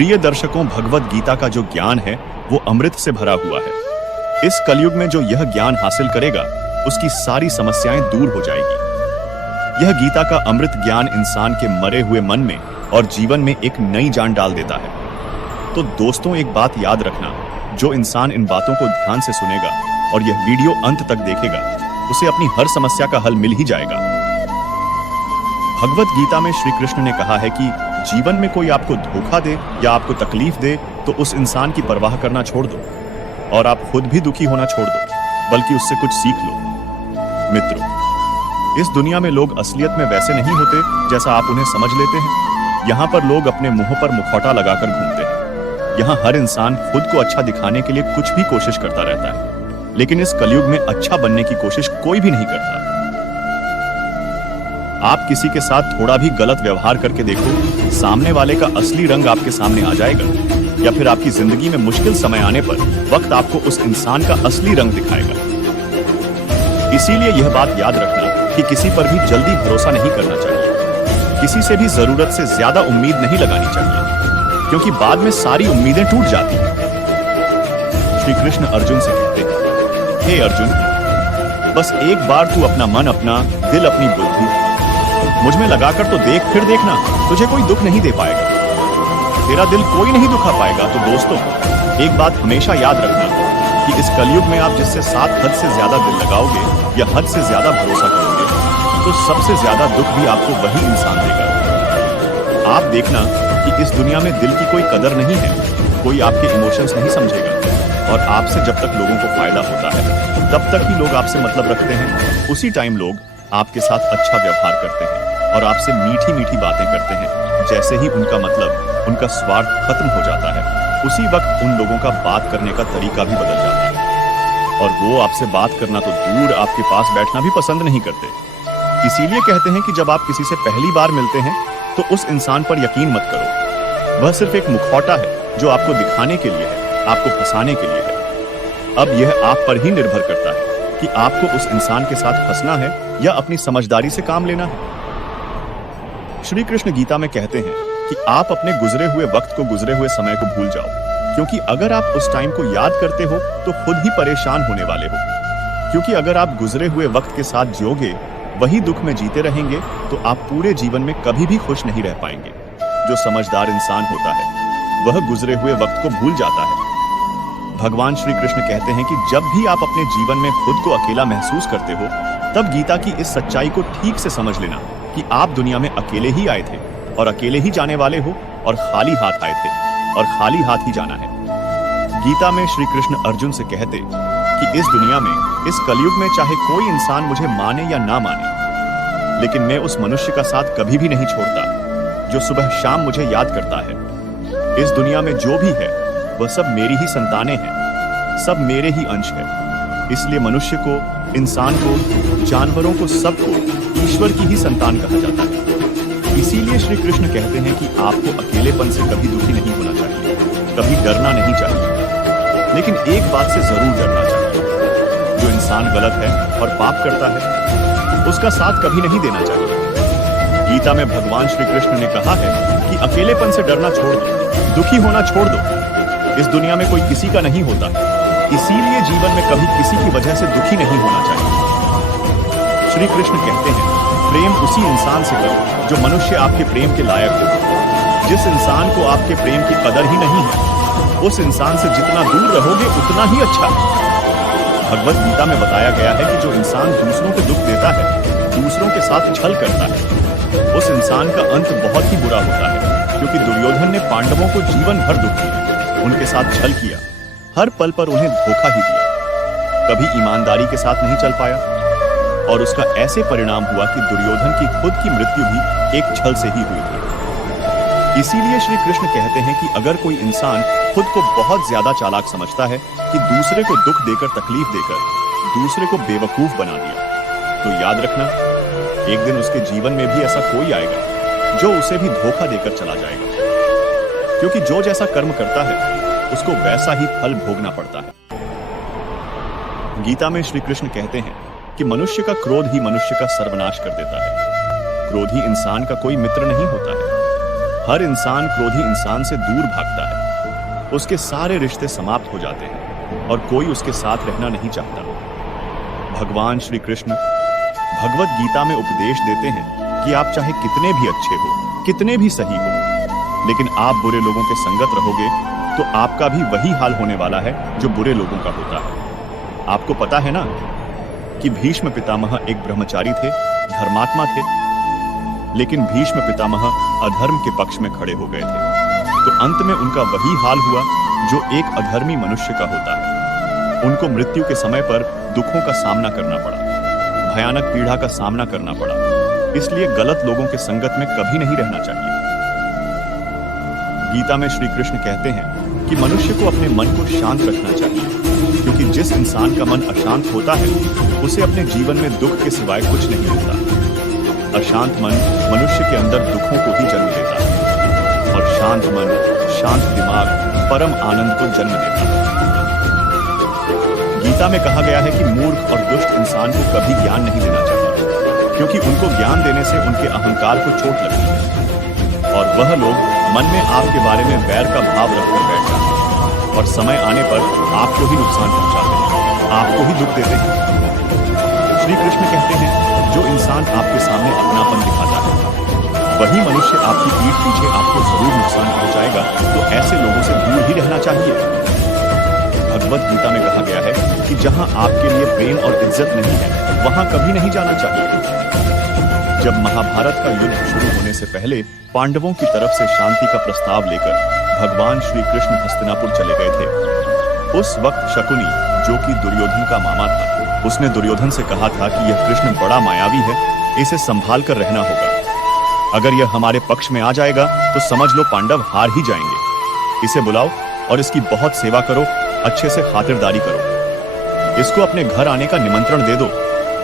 प्रिय दर्शकों, भगवत गीता का जो ज्ञान है वो अमृत से भरा हुआ है। इस कलयुग में जो यह ज्ञान हासिल करेगा उसकी सारी समस्याएं दूर हो जाएगी। यह गीता का अमृत ज्ञान इंसान के मरे हुए मन में और जीवन में एक नई जान डाल देता है। तो दोस्तों, एक बात याद रखना, जो इंसान इन बातों को ध्यान से सुनेगा और यह वीडियो अंत तक देखेगा उसे अपनी हर समस्या का हल मिल ही जाएगा। भगवत गीता में श्री कृष्ण ने कहा है कि जीवन में कोई आपको धोखा दे या आपको तकलीफ दे तो उस इंसान की परवाह करना छोड़ दो और आप खुद भी दुखी होना छोड़ दो, बल्कि उससे कुछ सीख लो। मित्रों, इस दुनिया में लोग असलियत में वैसे नहीं होते जैसा आप उन्हें समझ लेते हैं। यहाँ पर लोग अपने मुंह पर मुखौटा लगाकर घूमते हैं। यहाँ हर इंसान खुद को अच्छा दिखाने के लिए कुछ भी कोशिश करता रहता है, लेकिन इस कलयुग में अच्छा बनने की कोशिश कोई भी नहीं करता। आप किसी के साथ थोड़ा भी गलत व्यवहार करके देखो, सामने वाले का असली रंग आपके सामने आ जाएगा, या फिर आपकी जिंदगी में मुश्किल समय आने पर वक्त आपको उस इंसान का असली रंग दिखाएगा। इसीलिए यह बात याद रखना कि किसी पर भी जल्दी भरोसा नहीं करना चाहिए। किसी से भी जरूरत से ज्यादा उम्मीद नहीं लगानी चाहिए, क्योंकि बाद में सारी उम्मीदें टूट जाती हैं। श्री कृष्ण अर्जुन से कहते हैं, हे अर्जुन, बस एक बार तू अपना मन, अपना दिल, अपनी बुद्धि मुझ में लगाकर तो देख, फिर देखना, तुझे कोई दुख नहीं दे पाएगा, तेरा दिल कोई नहीं दुखा पाएगा। तो दोस्तों, एक बात हमेशा याद रखना कि इस कलयुग में आप जिससे 7 हद से ज्यादा दिल लगाओगे या हद से ज्यादा भरोसा करोगे, तो सबसे ज्यादा दुख भी आपको वही इंसान देगा। आप देखना कि इस दुनिया में दिल की कोई कदर नहीं है, कोई आपके इमोशंस नहीं समझेगा, और आपसे जब तक लोगों को फायदा होता है तब तक ही लोग आपसे मतलब रखते हैं। उसी टाइम लोग आपके साथ अच्छा व्यवहार करते हैं और आपसे मीठी मीठी बातें करते हैं। जैसे ही उनका मतलब, उनका स्वार्थ खत्म हो जाता है, उसी वक्त उन लोगों का बात करने का तरीका भी बदल जाता है, और वो आपसे बात करना तो दूर, आपके पास बैठना भी पसंद नहीं करते। इसीलिए कहते हैं कि जब आप किसी से पहली बार मिलते हैं तो उस इंसान पर यकीन मत करो। वह सिर्फ एक मुखौटा है जो आपको दिखाने के लिए है, आपको फंसाने के लिए है। अब यह आप पर ही निर्भर करता है कि आपको उस इंसान के साथ फंसना है या अपनी समझदारी से काम लेना है। श्री कृष्ण गीता में कहते हैं कि आप अपने गुजरे हुए वक्त को, गुजरे हुए समय को भूल जाओ, क्योंकि अगर आप उस टाइम को याद करते हो तो खुद ही परेशान होने वाले हो। क्योंकि अगर आप गुजरे हुए वक्त के साथ जियोगे, वही दुख में जीते रहेंगे, तो आप पूरे जीवन में कभी भी खुश नहीं रह पाएंगे। जो समझदार इंसान होता है वह गुजरे हुए वक्त को भूल जाता है। भगवान श्री कृष्ण कहते हैं कि जब भी आप अपने जीवन में खुद को अकेला महसूस करते हो, तब गीता की इस सच्चाई को ठीक से समझ लेना कि आप दुनिया में अकेले ही आए थे और अकेले ही जाने वाले हो, और खाली हाथ आए थे और खाली हाथ ही जाना है। गीता में श्री कृष्ण अर्जुन से कहते कि इस दुनिया में, इस कलयुग में चाहे कोई इंसान मुझे माने या ना माने, लेकिन मैं उस मनुष्य का साथ कभी भी नहीं छोड़ता जो सुबह शाम मुझे याद करता है। इस दुनिया में जो भी है वह सब मेरी ही संतानें हैं, सब मेरे ही अंश है। इसलिए मनुष्य को, इंसान को, जानवरों को, सबको ईश्वर की ही संतान कहा जाता है। इसीलिए श्री कृष्ण कहते हैं कि आपको अकेलेपन से कभी दुखी नहीं होना चाहिए, कभी डरना नहीं चाहिए, लेकिन एक बात से जरूर डरना चाहिए, जो इंसान गलत है और पाप करता है उसका साथ कभी नहीं देना चाहिए। गीता में भगवान श्री कृष्ण ने कहा है कि अकेलेपन से डरना छोड़ दो, दुखी होना छोड़ दो। इस दुनिया में कोई किसी का नहीं होता, इसीलिए जीवन में कभी किसी की वजह से दुखी नहीं होना चाहिए। श्री कृष्ण कहते हैं, प्रेम उसी इंसान से करो जो मनुष्य आपके प्रेम के लायक हो। जिस इंसान को आपके प्रेम की कदर ही नहीं है, उस इंसान से जितना दूर रहोगे उतना ही अच्छा है। भगवत गीता में बताया गया है कि जो इंसान दूसरों को दुख देता है, दूसरों के साथ छल करता है, उस इंसान का अंत बहुत ही बुरा होता है। क्योंकि दुर्योधन ने पांडवों को जीवन भर दुख दिया, उनके साथ छल किया, हर पल पर उन्हें धोखा ही दिया, कभी ईमानदारी के साथ नहीं चल पाया, और उसका ऐसे परिणाम हुआ कि दुर्योधन की खुद की मृत्यु भी एक छल से ही हुई थी। इसीलिए श्री कृष्ण कहते हैं कि अगर कोई इंसान खुद को बहुत ज्यादा चालाक समझता है कि दूसरे को दुख देकर, तकलीफ देकर दूसरे को बेवकूफ बना दिया, तो याद रखना, एक दिन उसके जीवन में भी ऐसा कोई आएगा जो उसे भी धोखा देकर चला जाएगा। क्योंकि जो जैसा कर्म करता है उसको वैसा ही फल भोगना पड़ता है। गीता में श्री कृष्ण कहते हैं कि मनुष्य का क्रोध ही मनुष्य का सर्वनाश कर देता है। क्रोधी इंसान का कोई मित्र नहीं होता है। हर इंसान क्रोधी इंसान से दूर भागता है, उसके सारे रिश्ते समाप्त हो जाते हैं और कोई उसके साथ रहना नहीं चाहता। भगवान श्री कृष्ण भगवत गीता में उपदेश देते हैं कि आप चाहे कितने भी अच्छे हो, कितने भी सही हो, लेकिन आप बुरे लोगों के संगत रहोगे तो आपका भी वही हाल होने वाला है जो बुरे लोगों का होता है। आपको पता है ना कि भीष्म पितामह एक ब्रह्मचारी थे, धर्मात्मा थे, लेकिन भीष्म पितामह अधर्म के पक्ष में खड़े हो गए थे, तो अंत में उनका वही हाल हुआ जो एक अधर्मी मनुष्य का होता है। उनको मृत्यु के समय पर दुखों का सामना करना पड़ा, भयानक पीड़ा का सामना करना पड़ा। इसलिए गलत लोगों के संगत में कभी नहीं रहना चाहिए। गीता में श्री कृष्ण कहते हैं कि मनुष्य को अपने मन को शांत रखना चाहिए, क्योंकि जिस इंसान का मन अशांत होता है उसे अपने जीवन में दुख के सिवाय कुछ नहीं मिलता। अशांत मन मनुष्य के अंदर दुखों को ही जन्म देता है और शांत मन, शांत दिमाग परम आनंद को जन्म देता है। गीता में कहा गया है कि मूर्ख और दुष्ट इंसान को कभी ज्ञान नहीं देना चाहिए, क्योंकि उनको ज्ञान देने से उनके अहंकार को चोट लगती है और वह लोग मन में आपके बारे में वैर का भाव रखकर बैठ जाते हैं और समय आने पर आपको ही नुकसान पहुंचाते हैं, आपको ही दुख देते हैं। श्री कृष्ण कहते हैं जो इंसान आपके सामने अपनापन दिखाता है वही मनुष्य आपकी पीठ पीछे आपको जरूर नुकसान पहुंचाएगा, तो ऐसे लोगों से दूर ही रहना चाहिए। भगवत गीता में कहा गया है कि जहां आपके लिए प्रेम और इज्जत नहीं है वहां कभी नहीं जाना चाहिए। जब महाभारत का युद्ध शुरू होने से पहले पांडवों की तरफ से शांति का प्रस्ताव लेकर भगवान श्री कृष्ण हस्तिनापुर चले गए थे। उस वक्त शकुनी, जो कि दुर्योधन का मामा था, उसने दुर्योधन से कहा था कि यह कृष्ण बड़ा मायावी है, इसे संभाल कर रहना होगा। अगर यह हमारे पक्ष में आ जाएगा तो समझ लो पांडव हार ही जाएंगे। इसे बुलाओ और इसकी बहुत सेवा करो, अच्छे से खातिरदारी करो, इसको अपने घर आने का निमंत्रण दे दो,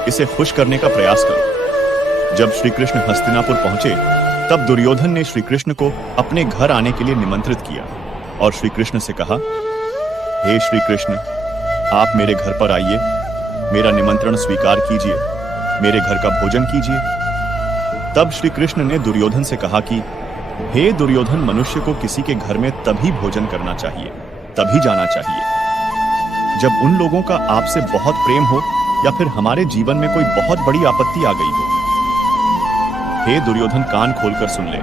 इसे खुश करने का प्रयास करो। जब श्री कृष्ण हस्तिनापुर पहुंचे तब दुर्योधन ने श्री कृष्ण को अपने घर आने के लिए निमंत्रित किया और श्री कृष्ण से कहा, हे श्री कृष्ण, आप मेरे घर पर आइए, मेरा निमंत्रण स्वीकार कीजिए, मेरे घर का भोजन कीजिए। तब श्री कृष्ण ने दुर्योधन से कहा कि हे दुर्योधन, मनुष्य को किसी के घर में तभी भोजन करना चाहिए, तभी जाना चाहिए जब उन लोगों का आपसे बहुत प्रेम हो या फिर हमारे जीवन में कोई बहुत बड़ी आपत्ति आ गई हो। हे दुर्योधन, कान खोलकर सुन ले,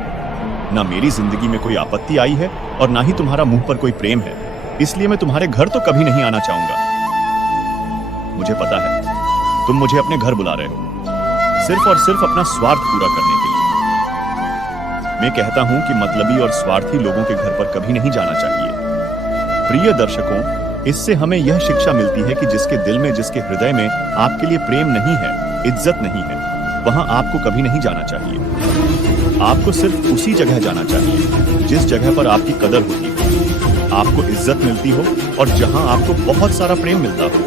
ना मेरी जिंदगी में कोई आपत्ति आई है और ना ही तुम्हारा मुंह पर कोई प्रेम है, इसलिए मैं तुम्हारे घर तो कभी नहीं आना चाहूंगा। मुझे पता है तुम मुझे अपने घर बुला रहे हो सिर्फ और सिर्फ अपना स्वार्थ पूरा करने के लिए। मैं कहता हूं कि मतलबी और स्वार्थी लोगों के घर पर कभी नहीं जाना चाहिए। प्रिय दर्शकों, इससे हमें यह शिक्षा मिलती है कि जिसके दिल में, जिसके हृदय में आपके लिए प्रेम नहीं है, इज्जत नहीं है, वहां आपको कभी नहीं जाना चाहिए। आपको सिर्फ उसी जगह जाना चाहिए जिस जगह पर आपकी कदर होती हो, आपको इज्जत मिलती हो और जहां आपको बहुत सारा प्रेम मिलता हो।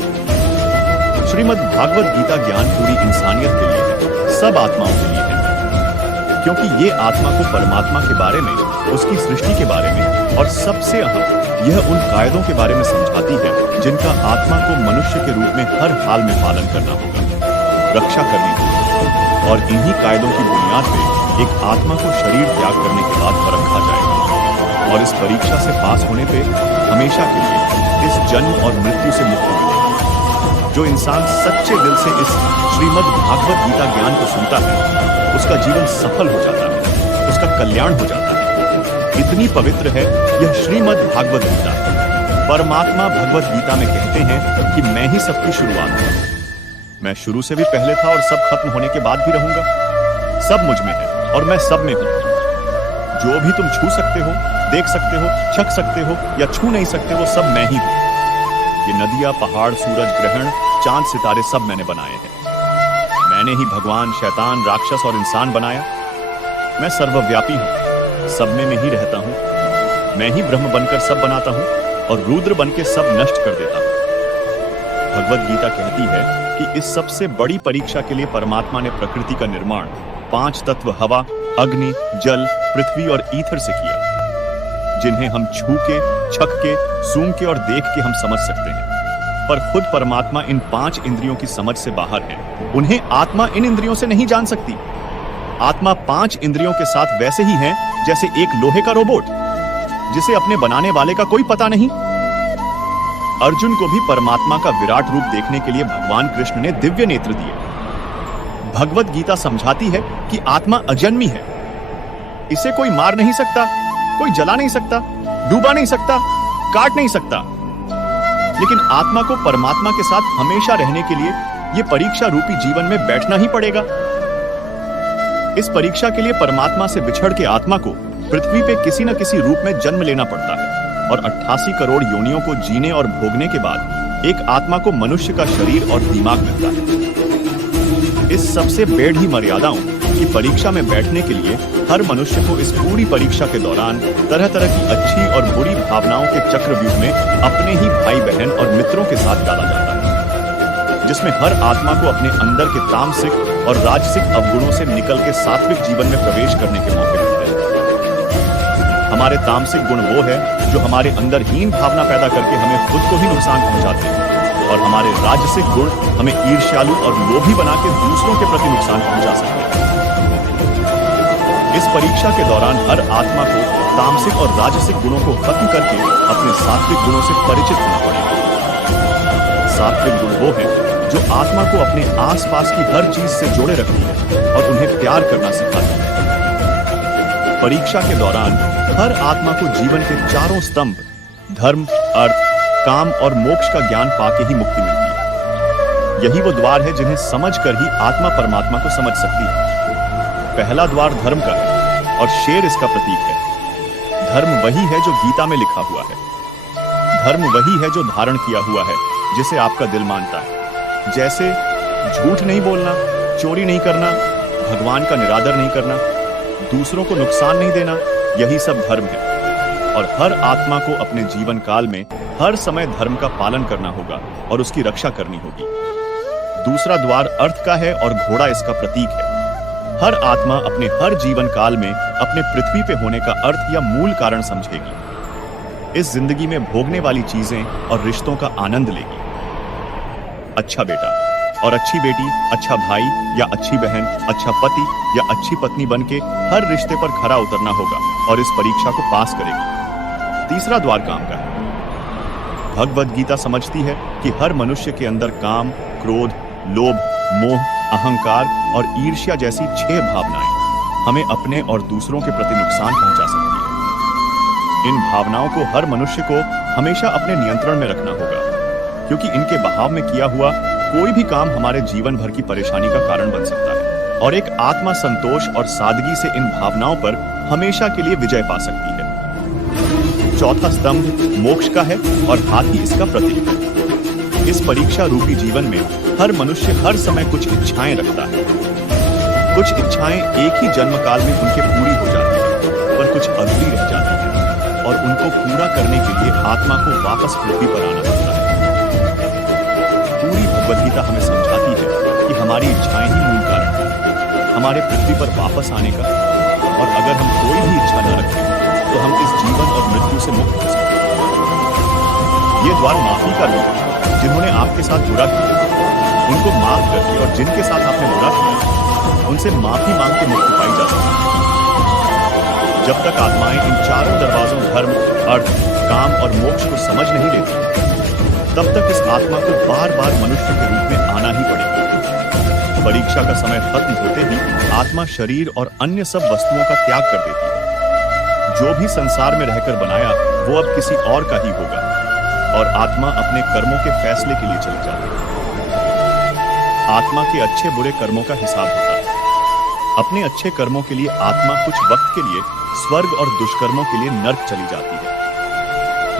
श्रीमद् भागवत गीता ज्ञान पूरी इंसानियत के लिए है, सब आत्माओं के लिए है, क्योंकि ये आत्मा को परमात्मा के बारे में, उसकी सृष्टि के बारे में और सबसे अहम यह उन कायदों के बारे में समझाती है जिनका आत्मा को मनुष्य के रूप में हर हाल में पालन करना होगा, रक्षा करनी होगी। और इन्हीं कायदों की बुनियाद पे एक आत्मा को शरीर त्याग करने के बाद परखा जाएगा और इस परीक्षा से पास होने पे हमेशा के लिए इस जन्म और मृत्यु से मुक्ति मिलेगी। जो इंसान सच्चे दिल से इस श्रीमद् भागवत गीता ज्ञान को सुनता है उसका जीवन सफल हो जाता है, उसका कल्याण हो जाता है। इतनी पवित्र है यह श्रीमद् भागवत गीता। परमात्मा भगवत गीता में कहते हैं कि मैं ही सबकी शुरुआत हूं, मैं शुरू से भी पहले था और सब खत्म होने के बाद भी रहूंगा। सब मुझ में है और मैं सब में हूं। जो भी तुम छू सकते हो, देख सकते हो, छक सकते हो या छू नहीं सकते हो, सब मैं ही हूं। ये नदियां, पहाड़, सूरज, ग्रहण, चांद, सितारे सब मैंने बनाए हैं। मैंने ही भगवान, शैतान, राक्षस और इंसान बनाया। मैं सर्वव्यापी हूं, सब में ही रहता हूं। मैं ही ब्रह्म बनकर सब बनाता हूं और रुद्र बनकर सब नष्ट कर देता हूं। भगवत गीता कहती है कि इस सबसे बड़ी परीक्षा के लिए परमात्मा ने प्रकृति का निर्माण 5 तत्व हवा, अग्नि, जल, पृथ्वी और ईथर से किया, जिन्हें हम छू के, छक के, सूंघ के और देख के हम समझ सकते हैं। पर खुद परमात्मा इन 5 इंद्रियों की समझ से बाहर है। उन्हें आत्मा इन इंद्रियों से नहीं जान सकती। आत्मा 5 इंद्रियों के साथ वैसे ही है जैसे एक लोहे का रोबोट जिसे अपने बनाने वाले का कोई पता नहीं। अर्जुन को भी परमात्मा का विराट रूप देखने के लिए भगवान कृष्ण ने दिव्य नेत्र दिए। भगवत गीता समझाती है कि आत्मा अजन्मी है, इसे कोई मार नहीं सकता, कोई जला नहीं सकता, डूबा नहीं सकता, काट नहीं सकता। लेकिन आत्मा को परमात्मा के साथ हमेशा रहने के लिए यह परीक्षा रूपी जीवन में बैठना ही पड़ेगा। इस परीक्षा के लिए परमात्मा से बिछड़ के आत्मा को पृथ्वी पे किसी न किसी रूप में जन्म लेना पड़ता है और 88 करोड़ योनियों को जीने और भोगने के बाद एक आत्मा को मनुष्य का शरीर और दिमाग मिलता है। इस सबसे बेढ़ी मर्यादाओं की परीक्षा में बैठने के लिए हर मनुष्य को इस पूरी परीक्षा के दौरान तरह तरह की अच्छी और बुरी भावनाओं के चक्रव्यूह में अपने ही भाई बहन और मित्रों के साथ डाला जाता है, जिसमें हर आत्मा को अपने अंदर के तामसिक और राजसिक अवगुणों से निकल के सात्विक जीवन में प्रवेश करने के मौके मिलते हैं। हमारे तामसिक गुण वो है जो हमारे अंदर हीन भावना पैदा करके हमें खुद को ही नुकसान पहुंचाते हैं, और हमारे राजसिक गुण हमें ईर्ष्यालु और लोभी बना के दूसरों के प्रति नुकसान पहुंचा सकते हैं। इस परीक्षा के दौरान हर आत्मा को तामसिक और राजसिक गुणों को खत्म करके अपने सात्विक गुणों से परिचित होना पड़ेगा। सात्विक गुण वो है जो आत्मा को अपने आसपास की हर चीज से जोड़े रखती है और उन्हें प्यार करना सिखाती है। परीक्षा के दौरान हर आत्मा को जीवन के चारों स्तंभ धर्म, अर्थ, काम और मोक्ष का ज्ञान पाके ही मुक्ति मिलती है। यही वो द्वार है जिन्हें समझकर ही आत्मा परमात्मा को समझ सकती है। पहला द्वार धर्म का है और शेर इसका प्रतीक है। धर्म वही है जो गीता में लिखा हुआ है। धर्म वही है जो धारण किया हुआ है, जिसे आपका दिल मानता है। जैसे झूठ नहीं बोलना, चोरी नहीं करना, भगवान का निरादर नहीं करना, दूसरों को नुकसान नहीं देना, यही सब धर्म है। और हर आत्मा को अपने जीवन काल में हर समय धर्म का पालन करना होगा और उसकी रक्षा करनी होगी। दूसरा द्वार अर्थ का है और घोड़ा इसका प्रतीक है। हर आत्मा अपने हर जीवन काल में अपने पृथ्वी पे होने का अर्थ या मूल कारण समझेगी। इस जिंदगी में भोगने वाली चीजें और रिश्तों का आनंद लेगी। अच्छा बेटा और अच्छी बेटी, अच्छा भाई या अच्छी बहन, अच्छा पति या अच्छी पत्नी बनके हर रिश्ते पर खरा उतरना होगा और इस परीक्षा को पास करेगी। तीसरा द्वार काम का है। भगवद गीता समझती है कि हर मनुष्य के अंदर काम, क्रोध, लोभ, मोह, अहंकार और ईर्ष्या जैसी 6 भावनाएं हमें अपने और दूसरों के प्रति नुकसान पहुंचा सकती है। इन भावनाओं को हर मनुष्य को हमेशा अपने नियंत्रण में रखना होगा, क्योंकि इनके बहाव में किया हुआ कोई भी काम हमारे जीवन भर की परेशानी का कारण बन सकता है और एक आत्मा संतोष और सादगी से इन भावनाओं पर हमेशा के लिए विजय पा सकती है। चौथा स्तंभ मोक्ष का है और हाथी इसका प्रतीक है। इस परीक्षा रूपी जीवन में हर मनुष्य हर समय कुछ इच्छाएं रखता है। कुछ इच्छाएं एक ही जन्म काल में उनके पूरी हो जाती है, पर कुछ अधूरी रह जाती है और उनको पूरा करने के लिए आत्मा को वापस पृथ्वी पर आना पड़ता है। पूरी भगवद गीता हमें समझाती है कि हमारी इच्छाएं ही मूल कारण है हमारे पृथ्वी पर वापस आने का, और अगर हम कोई भी इच्छा न रखें तो हम इस जीवन और मृत्यु से मुक्त हो सकते हैं। ये द्वार माफी का रूप है। जिन्होंने आपके साथ बुरा किया उनको माफ करके और जिनके साथ आपने बुरा किया उनसे माफी मांग के मुक्ति पाई जा सकती है। जब तक आत्माएं इन चारों दरवाजों धर्म, अर्थ, काम और मोक्ष को समझ नहीं लेती, तब तक इस आत्मा को बार बार मनुष्य के रूप में आना ही पड़ेगा। परीक्षा का समय खत्म होते ही आत्मा शरीर और अन्य सब वस्तुओं का त्याग कर देती है। जो भी संसार में रहकर बनाया वो अब किसी और का ही होगा और आत्मा अपने कर्मों के फैसले के लिए चली जाती है। आत्मा के अच्छे बुरे कर्मों का हिसाब होता है। अपने अच्छे कर्मों के लिए आत्मा कुछ वक्त के लिए स्वर्ग और दुष्कर्मों के लिए नर्क चली जाती है।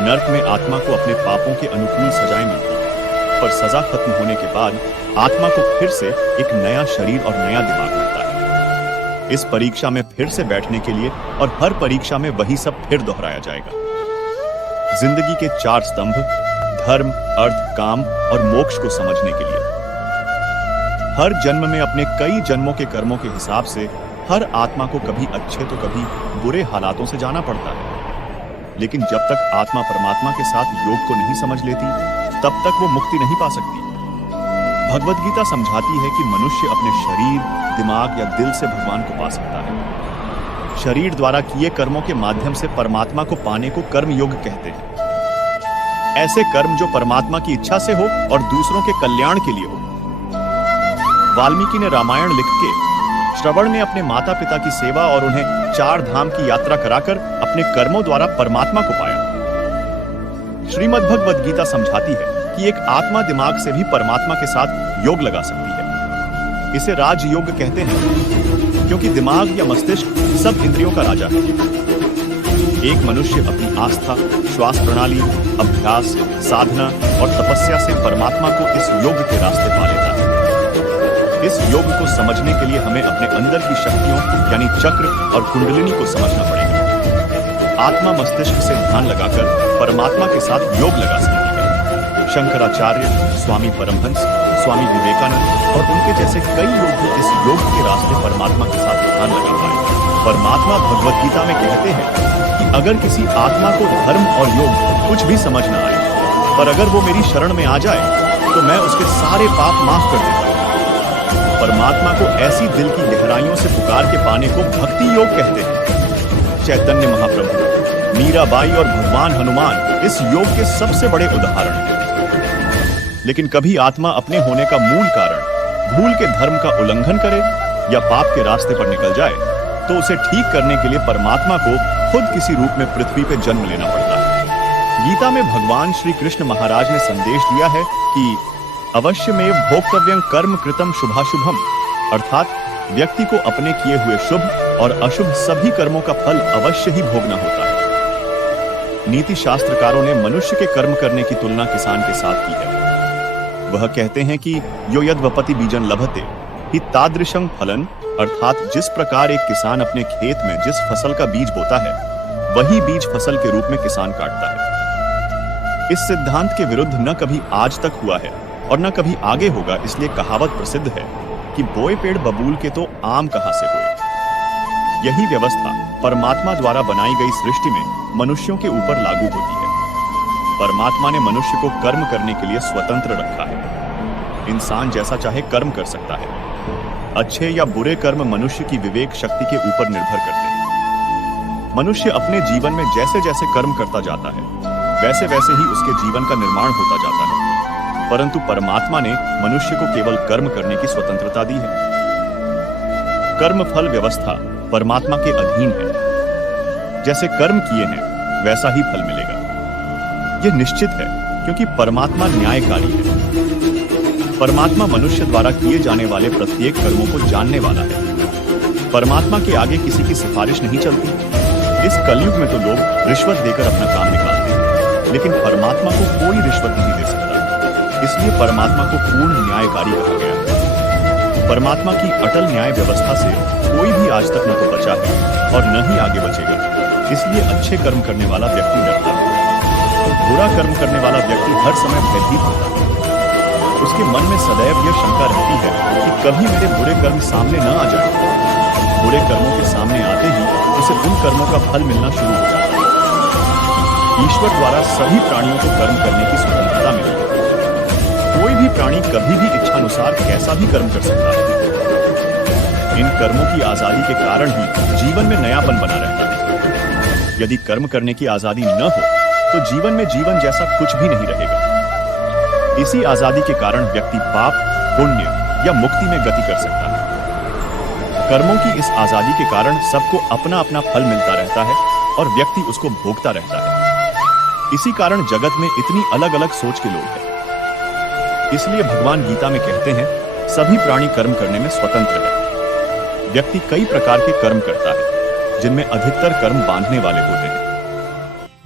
नर्क में आत्मा को अपने पापों के अनुकूल सजाएं मिलती है, पर सजा खत्म होने के बाद आत्मा को फिर से एक नया शरीर और नया दिमाग मिलता है। इस परीक्षा में फिर से बैठने के लिए और हर परीक्षा में वही सब फिर दोहराया जाएगा। जिंदगी के 4 स्तंभ धर्म, अर्थ, काम और मोक्ष को समझने के लिए हर जन्म में अपने कई जन्मों के कर्मों के हिसाब से हर आत्मा को कभी अच्छे तो कभी बुरे हालातों से जाना पड़ता है। लेकिन जब तक आत्मा परमात्मा के साथ योग को नहीं समझ लेती, तब तक वो मुक्ति नहीं पा सकती। भगवद गीता समझाती है कि मनुष्य अपने शरीर, दिमाग या दिल से भगवान को पा सकता है। शरीर द्वारा किए कर्मों के माध्यम से परमात्मा को पाने को कर्म योग कहते हैं। ऐसे कर्म जो परमात्मा की इच्छा से हो और दूसरों के कल्याण के लिए हो। वाल्मीकि ने रामायण लिख के श्रवण ने अपने माता पिता की सेवा और उन्हें 4 धाम की यात्रा कराकर अपने कर्मों द्वारा परमात्मा को पाया। श्रीमद् भगवद गीता समझाती है कि एक आत्मा दिमाग से भी परमात्मा के साथ योग लगा सकती है। इसे राजयोग कहते हैं, क्योंकि दिमाग या मस्तिष्क सब इंद्रियों का राजा है। एक मनुष्य अपनी आस्था, श्वास प्रणाली, अभ्यास, साधना और तपस्या से परमात्मा को इस योग के रास्ते पा लेता है। इस योग को समझने के लिए हमें अपने अंदर की शक्तियों यानी चक्र और कुंडलिनी को समझना पड़ेगा। आत्मा मस्तिष्क से ध्यान लगाकर परमात्मा के साथ योग लगा सकती है। शंकराचार्य, स्वामी परमहंस, स्वामी विवेकानंद और उनके जैसे कई योगी इस योग के रास्ते परमात्मा के साथ ध्यान लगा पाए। परमात्मा भगवत गीता में कहते हैं कि अगर किसी आत्मा को धर्म और योग कुछ भी समझ न आए, पर अगर वो मेरी शरण में आ जाए तो मैं उसके सारे पाप माफ कर देता हूं। परमात्मा को ऐसी दिल की गहराइयों से पुकार के पाने को भक्ति योग कहते हैं। चैतन्य महाप्रभु, मीराबाई और भगवान हनुमान इस योग के सबसे बड़े उदाहरण हैं। लेकिन कभी आत्मा अपने होने का मूल कारण भूल के धर्म का उल्लंघन करे या पाप के रास्ते पर निकल जाए, तो उसे ठीक करने के लिए परमात्मा को खुद किसी रूप में पृथ्वी पर जन्म लेना पड़ता है। गीता में भगवान श्री कृष्ण महाराज ने संदेश दिया है कि अवश्य में भोक्तव्यं कर्म कृतम शुभाशुभम, अर्थात व्यक्ति को अपने किए हुए शुभ और अशुभ सभी कर्मों का फल अवश्य ही भोगना होता है। नीति शास्त्रकारों ने मनुष्य के कर्म करने की तुलना किसान के साथ की है। वह कहते हैं कि यो यद्वपति बीजन लभते हि तादृशं फलन, अर्थात जिस प्रकार एक किसान अपने खेत में जिस फसल का बीज बोता है, वही बीज फसल के रूप में किसान काटता है। इस सिद्धांत के विरुद्ध न कभी आज तक हुआ है और न कभी आगे होगा। इसलिए कहावत प्रसिद्ध है कि बोए पेड़ बबूल के तो आम कहां से हुए। यही व्यवस्था परमात्मा द्वारा बनाई गई सृष्टि में मनुष्यों के ऊपर लागू होती है। परमात्मा ने मनुष्य को कर्म करने के लिए स्वतंत्र रखा है। इंसान जैसा चाहे कर्म कर सकता है। अच्छे या बुरे कर्म मनुष्य की विवेक शक्ति के ऊपर निर्भर करते हैं। मनुष्य अपने जीवन में जैसे जैसे कर्म करता जाता है, वैसे वैसे ही उसके जीवन का निर्माण होता जाता है। परंतु परमात्मा ने मनुष्य को केवल कर्म करने की स्वतंत्रता दी है। कर्म फल व्यवस्था परमात्मा के अधीन है। जैसे कर्म किए हैं वैसा ही फल मिलेगा। यह निश्चित है, क्योंकि परमात्मा न्यायकारी है। परमात्मा मनुष्य द्वारा किए जाने वाले प्रत्येक कर्मों को जानने वाला है। परमात्मा के आगे किसी की सिफारिश नहीं चलती। इस कलयुग में तो लोग रिश्वत देकर अपना काम निकालते हैं, लेकिन परमात्मा को कोई रिश्वत नहीं दे सकता। इसलिए परमात्मा को पूर्ण न्यायकारी कहा गया है। परमात्मा की अटल न्याय व्यवस्था से कोई भी आज तक न तो बचा है और न ही आगे बचेगा। इसलिए अच्छे कर्म करने वाला व्यक्ति डरता है। बुरा कर्म करने वाला व्यक्ति हर समय भयभीत होता है। उसके मन में सदैव यह शंका रहती है कि कभी मेरे बुरे कर्म सामने न आ जाए। बुरे कर्मों के सामने आते ही उसे उन कर्मों का फल मिलना शुरू हो जाता है। ईश्वर द्वारा सभी प्राणियों को कर्म करने की स्वतंत्रता मिली है। कोई भी प्राणी कभी भी इच्छानुसार कैसा भी कर्म कर सकता है। इन कर्मों की आजादी के कारण ही जीवन में नयापन बना रहता है। यदि कर्म करने की आजादी न हो तो जीवन में जीवन जैसा कुछ भी नहीं रहेगा। इसी आजादी के कारण व्यक्ति पाप, पुण्य या मुक्ति में गति कर सकता है। कर्मों की इस आजादी के कारण सबको अपना अपना फल मिलता रहता है और व्यक्ति उसको भोगता रहता है। इसी कारण जगत में इतनी अलग अलग सोच के लोग हैं। इसलिए भगवान गीता में कहते हैं, सभी प्राणी कर्म करने में स्वतंत्र है। व्यक्ति कई प्रकार के कर्म करता है, जिनमें अधिकतर कर्म बांधने वाले होते हैं।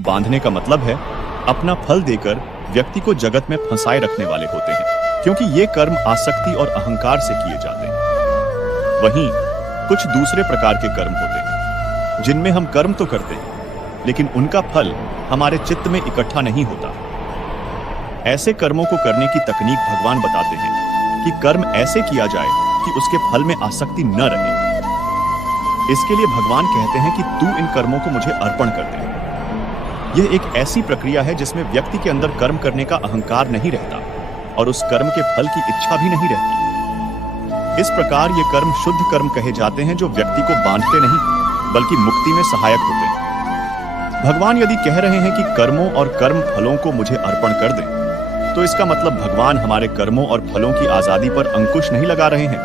बांधने का मतलब है अपना फल देकर व्यक्ति को जगत में फंसाए रखने वाले होते हैं, क्योंकि ये कर्म आसक्ति और अहंकार से किए जाते हैं। वहीं कुछ दूसरे प्रकार के कर्म होते हैं, जिनमें हम कर्म तो करते हैं, लेकिन उनका फल हमारे चित्त में इकट्ठा नहीं होता। ऐसे कर्मों को करने की तकनीक भगवान बताते हैं कि कर्म ऐसे किया जाए कि उसके फल में आसक्ति न रहे। इसके लिए भगवान कहते हैं कि तू इन कर्मों को मुझे अर्पण कर दे। यह एक ऐसी प्रक्रिया है जिसमें व्यक्ति के अंदर कर्म करने का अहंकार नहीं रहता और उस कर्म के फल की इच्छा भी नहीं रहती। इस प्रकार ये कर्म शुद्ध कर्म कहे जाते हैं, जो व्यक्ति को बांधते नहीं बल्कि मुक्ति में सहायक होते हैं। भगवान यदि कह रहे हैं कि कर्मों और कर्म फलों को मुझे अर्पण कर दें, तो इसका मतलब भगवान हमारे कर्मों और फलों की आजादी पर अंकुश नहीं लगा रहे हैं,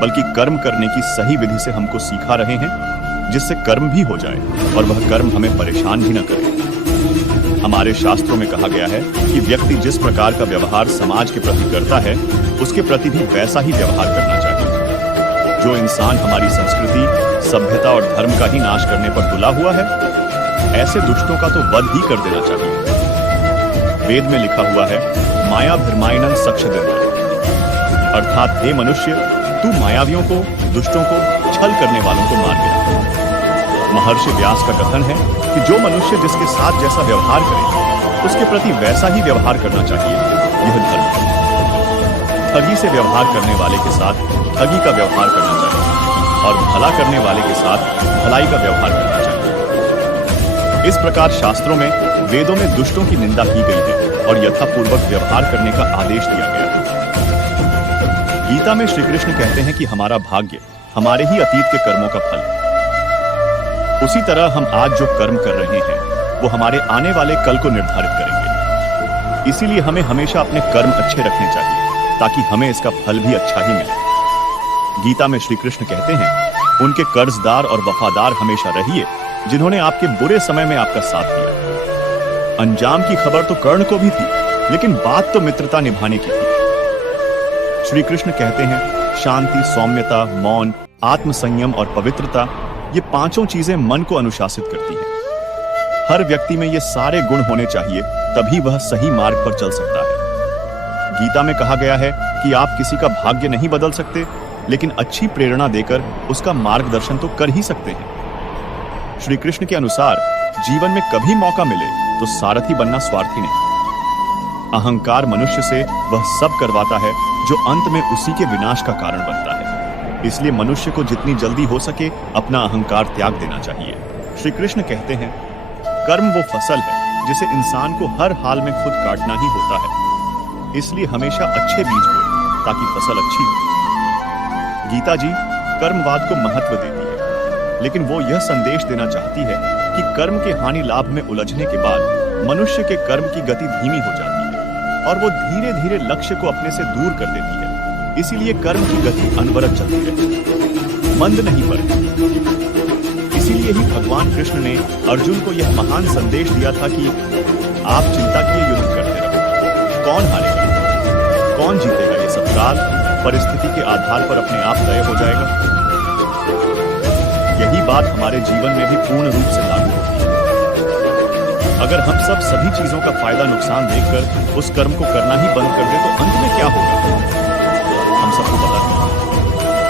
बल्कि कर्म करने की सही विधि से हमको सिखा रहे हैं, जिससे कर्म भी हो जाए और वह कर्म हमें परेशान भी न करे। हमारे शास्त्रों में कहा गया है कि व्यक्ति जिस प्रकार का व्यवहार समाज के प्रति करता है, उसके प्रति भी वैसा ही व्यवहार करना चाहिए। जो इंसान हमारी संस्कृति, सभ्यता और धर्म का ही नाश करने पर तुला हुआ है, ऐसे दुष्टों का तो वध ही कर देना चाहिए। वेद में लिखा हुआ है, माया भिर्मायनन सक्षदेन्द्र, अर्थात हे मनुष्य, तू मायावियों को, दुष्टों को, छल करने वालों को मार गिरा। महर्षि व्यास का कथन है कि जो मनुष्य जिसके साथ जैसा व्यवहार करे, उसके प्रति वैसा ही व्यवहार करना चाहिए। यह धर्म है। ठगी से व्यवहार करने वाले के साथ ठगी का व्यवहार करना चाहिए और भला करने वाले के साथ भलाई का व्यवहार करना चाहिए। इस प्रकार शास्त्रों में, वेदों में दुष्टों की निंदा की गई है और यथापूर्वक व्यवहार करने का आदेश दिया गया है। गीता में श्री कृष्ण कहते हैं कि हमारा भाग्य हमारे ही अतीत के कर्मों का फल है। उसी तरह हम आज जो कर्म कर रहे हैं, वो हमारे आने वाले कल को निर्धारित करेंगे। इसीलिए हमें हमेशा अपने कर्म अच्छे रखने चाहिए, ताकि हमें इसका फल भी अच्छा ही मिले। गीता में श्री कृष्ण कहते हैं, उनके कर्जदार और वफादार हमेशा रहिए, जिन्होंने आपके बुरे समय में आपका साथ दिया। अंजाम की खबर तो कर्ण को भी थी, लेकिन बात तो मित्रता निभाने की थी। श्री कृष्ण कहते हैं, शांति, सौम्यता, मौन, आत्मसंयम और पवित्रता, ये पांचों चीजें मन को अनुशासित करती हैं। हर व्यक्ति में ये सारे गुण होने चाहिए, तभी वह सही मार्ग पर चल सकता है। गीता में कहा गया है कि आप किसी का भाग्य नहीं बदल सकते, लेकिन अच्छी प्रेरणा देकर उसका मार्गदर्शन तो कर ही सकते हैं। श्री कृष्ण के अनुसार जीवन में कभी मौका मिले तो सारथी बनना स्वार्थी नहीं। अहंकार मनुष्य से वह सब करवाता है जो अंत में उसी के विनाश का कारण बनता है। इसलिए मनुष्य को जितनी जल्दी हो सके अपना अहंकार त्याग देना चाहिए। श्री कृष्ण कहते हैं, कर्म वो फसल है जिसे इंसान को हर हाल में खुद काटना ही होता है। इसलिए हमेशा अच्छे बीज बोएं ताकि फसल अच्छी हो। गीता जी कर्मवाद को महत्व देती है, लेकिन वो यह संदेश देना चाहती है कि कर्म के हानि लाभ में उलझने के बाद मनुष्य के कर्म की गति धीमी हो जाती है और वो धीरे धीरे लक्ष्य को अपने से दूर कर देती है। इसीलिए कर्म की गति अनवरत चलती रहती, मंद नहीं पड़ती। इसीलिए ही भगवान कृष्ण ने अर्जुन को यह महान संदेश दिया था कि आप चिंता किए युद्ध करते रहो। कौन हारेगा, कौन जीतेगा, ये सब काल, परिस्थिति के आधार पर अपने आप तय हो जाएगा। यही बात हमारे जीवन में भी पूर्ण रूप से लागू होती है। अगर हम सब सभी चीजों का फायदा नुकसान देखकर उस कर्म को करना ही बंद कर दें, तो अंत में क्या होगा हम सबको पता है।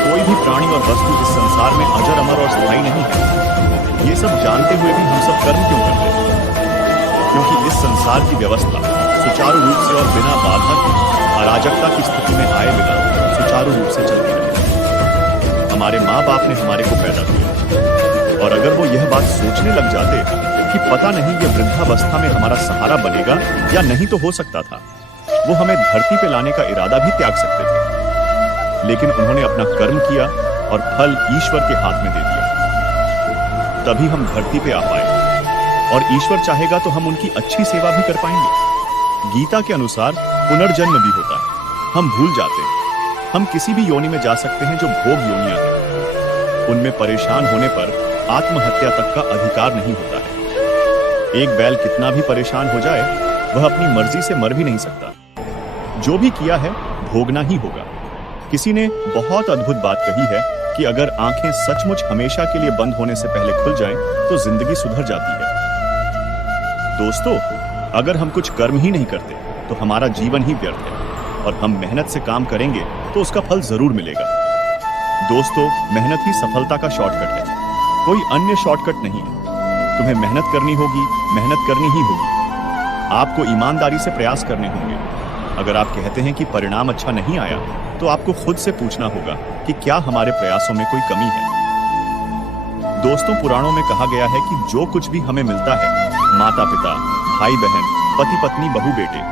कोई भी प्राणी और वस्तु इस संसार में अजर, अमर और स्थायी नहीं है। ये सब जानते हुए भी हम सब कर्म क्यों करते हैं? क्योंकि इस संसार की व्यवस्था सुचारू रूप से और बिना बाधक, अराजकता की स्थिति में आए बिना सुचारू रूप से चलती रहे। हमारे माँ बाप ने हमारे को पैदा किया, और अगर वो यह बात सोचने लग जाते कि पता नहीं ये वृद्धावस्था में हमारा सहारा बनेगा या नहीं, तो हो सकता था वो हमें धरती पे लाने का इरादा भी त्याग सकते थे। लेकिन उन्होंने अपना कर्म किया और फल ईश्वर के हाथ में दे दिया। तभी हम धरती पे आ पाए, और ईश्वर चाहेगा तो हम उनकी अच्छी सेवा भी कर पाएंगे। गीता के अनुसार पुनर्जन्म भी होता है। हम भूल जाते हैं, हम किसी भी योनि में जा सकते हैं जो भोग योनियां हैं। उनमें परेशान होने पर आत्महत्या तक का अधिकार नहीं होता है। एक बैल कितना भी परेशान हो जाए, वह अपनी मर्जी से मर भी नहीं सकता। जो भी किया है भोगना ही होगा। किसी ने बहुत अद्भुत बात कही है कि अगर आंखें सचमुच हमेशा के लिए बंद होने से पहले खुल जाएं, तो जिंदगी सुधर जाती है। दोस्तों, अगर हम कुछ कर्म ही नहीं करते तो हमारा जीवन ही व्यर्थ है, और हम मेहनत से काम करेंगे तो उसका फल जरूर मिलेगा। दोस्तों, मेहनत ही सफलता का शॉर्टकट है, कोई अन्य शॉर्टकट नहीं है। तुम्हें मेहनत करनी होगी, मेहनत करनी ही होगी। आपको ईमानदारी से प्रयास करने होंगे। अगर आप कहते हैं कि परिणाम अच्छा नहीं आया, तो आपको खुद से पूछना होगा कि क्या हमारे प्रयासों में कोई कमी है। दोस्तों, पुराणों में कहा गया है कि जो कुछ भी हमें मिलता है, माता पिता, भाई बहन, पति पत्नी, बहू बेटे,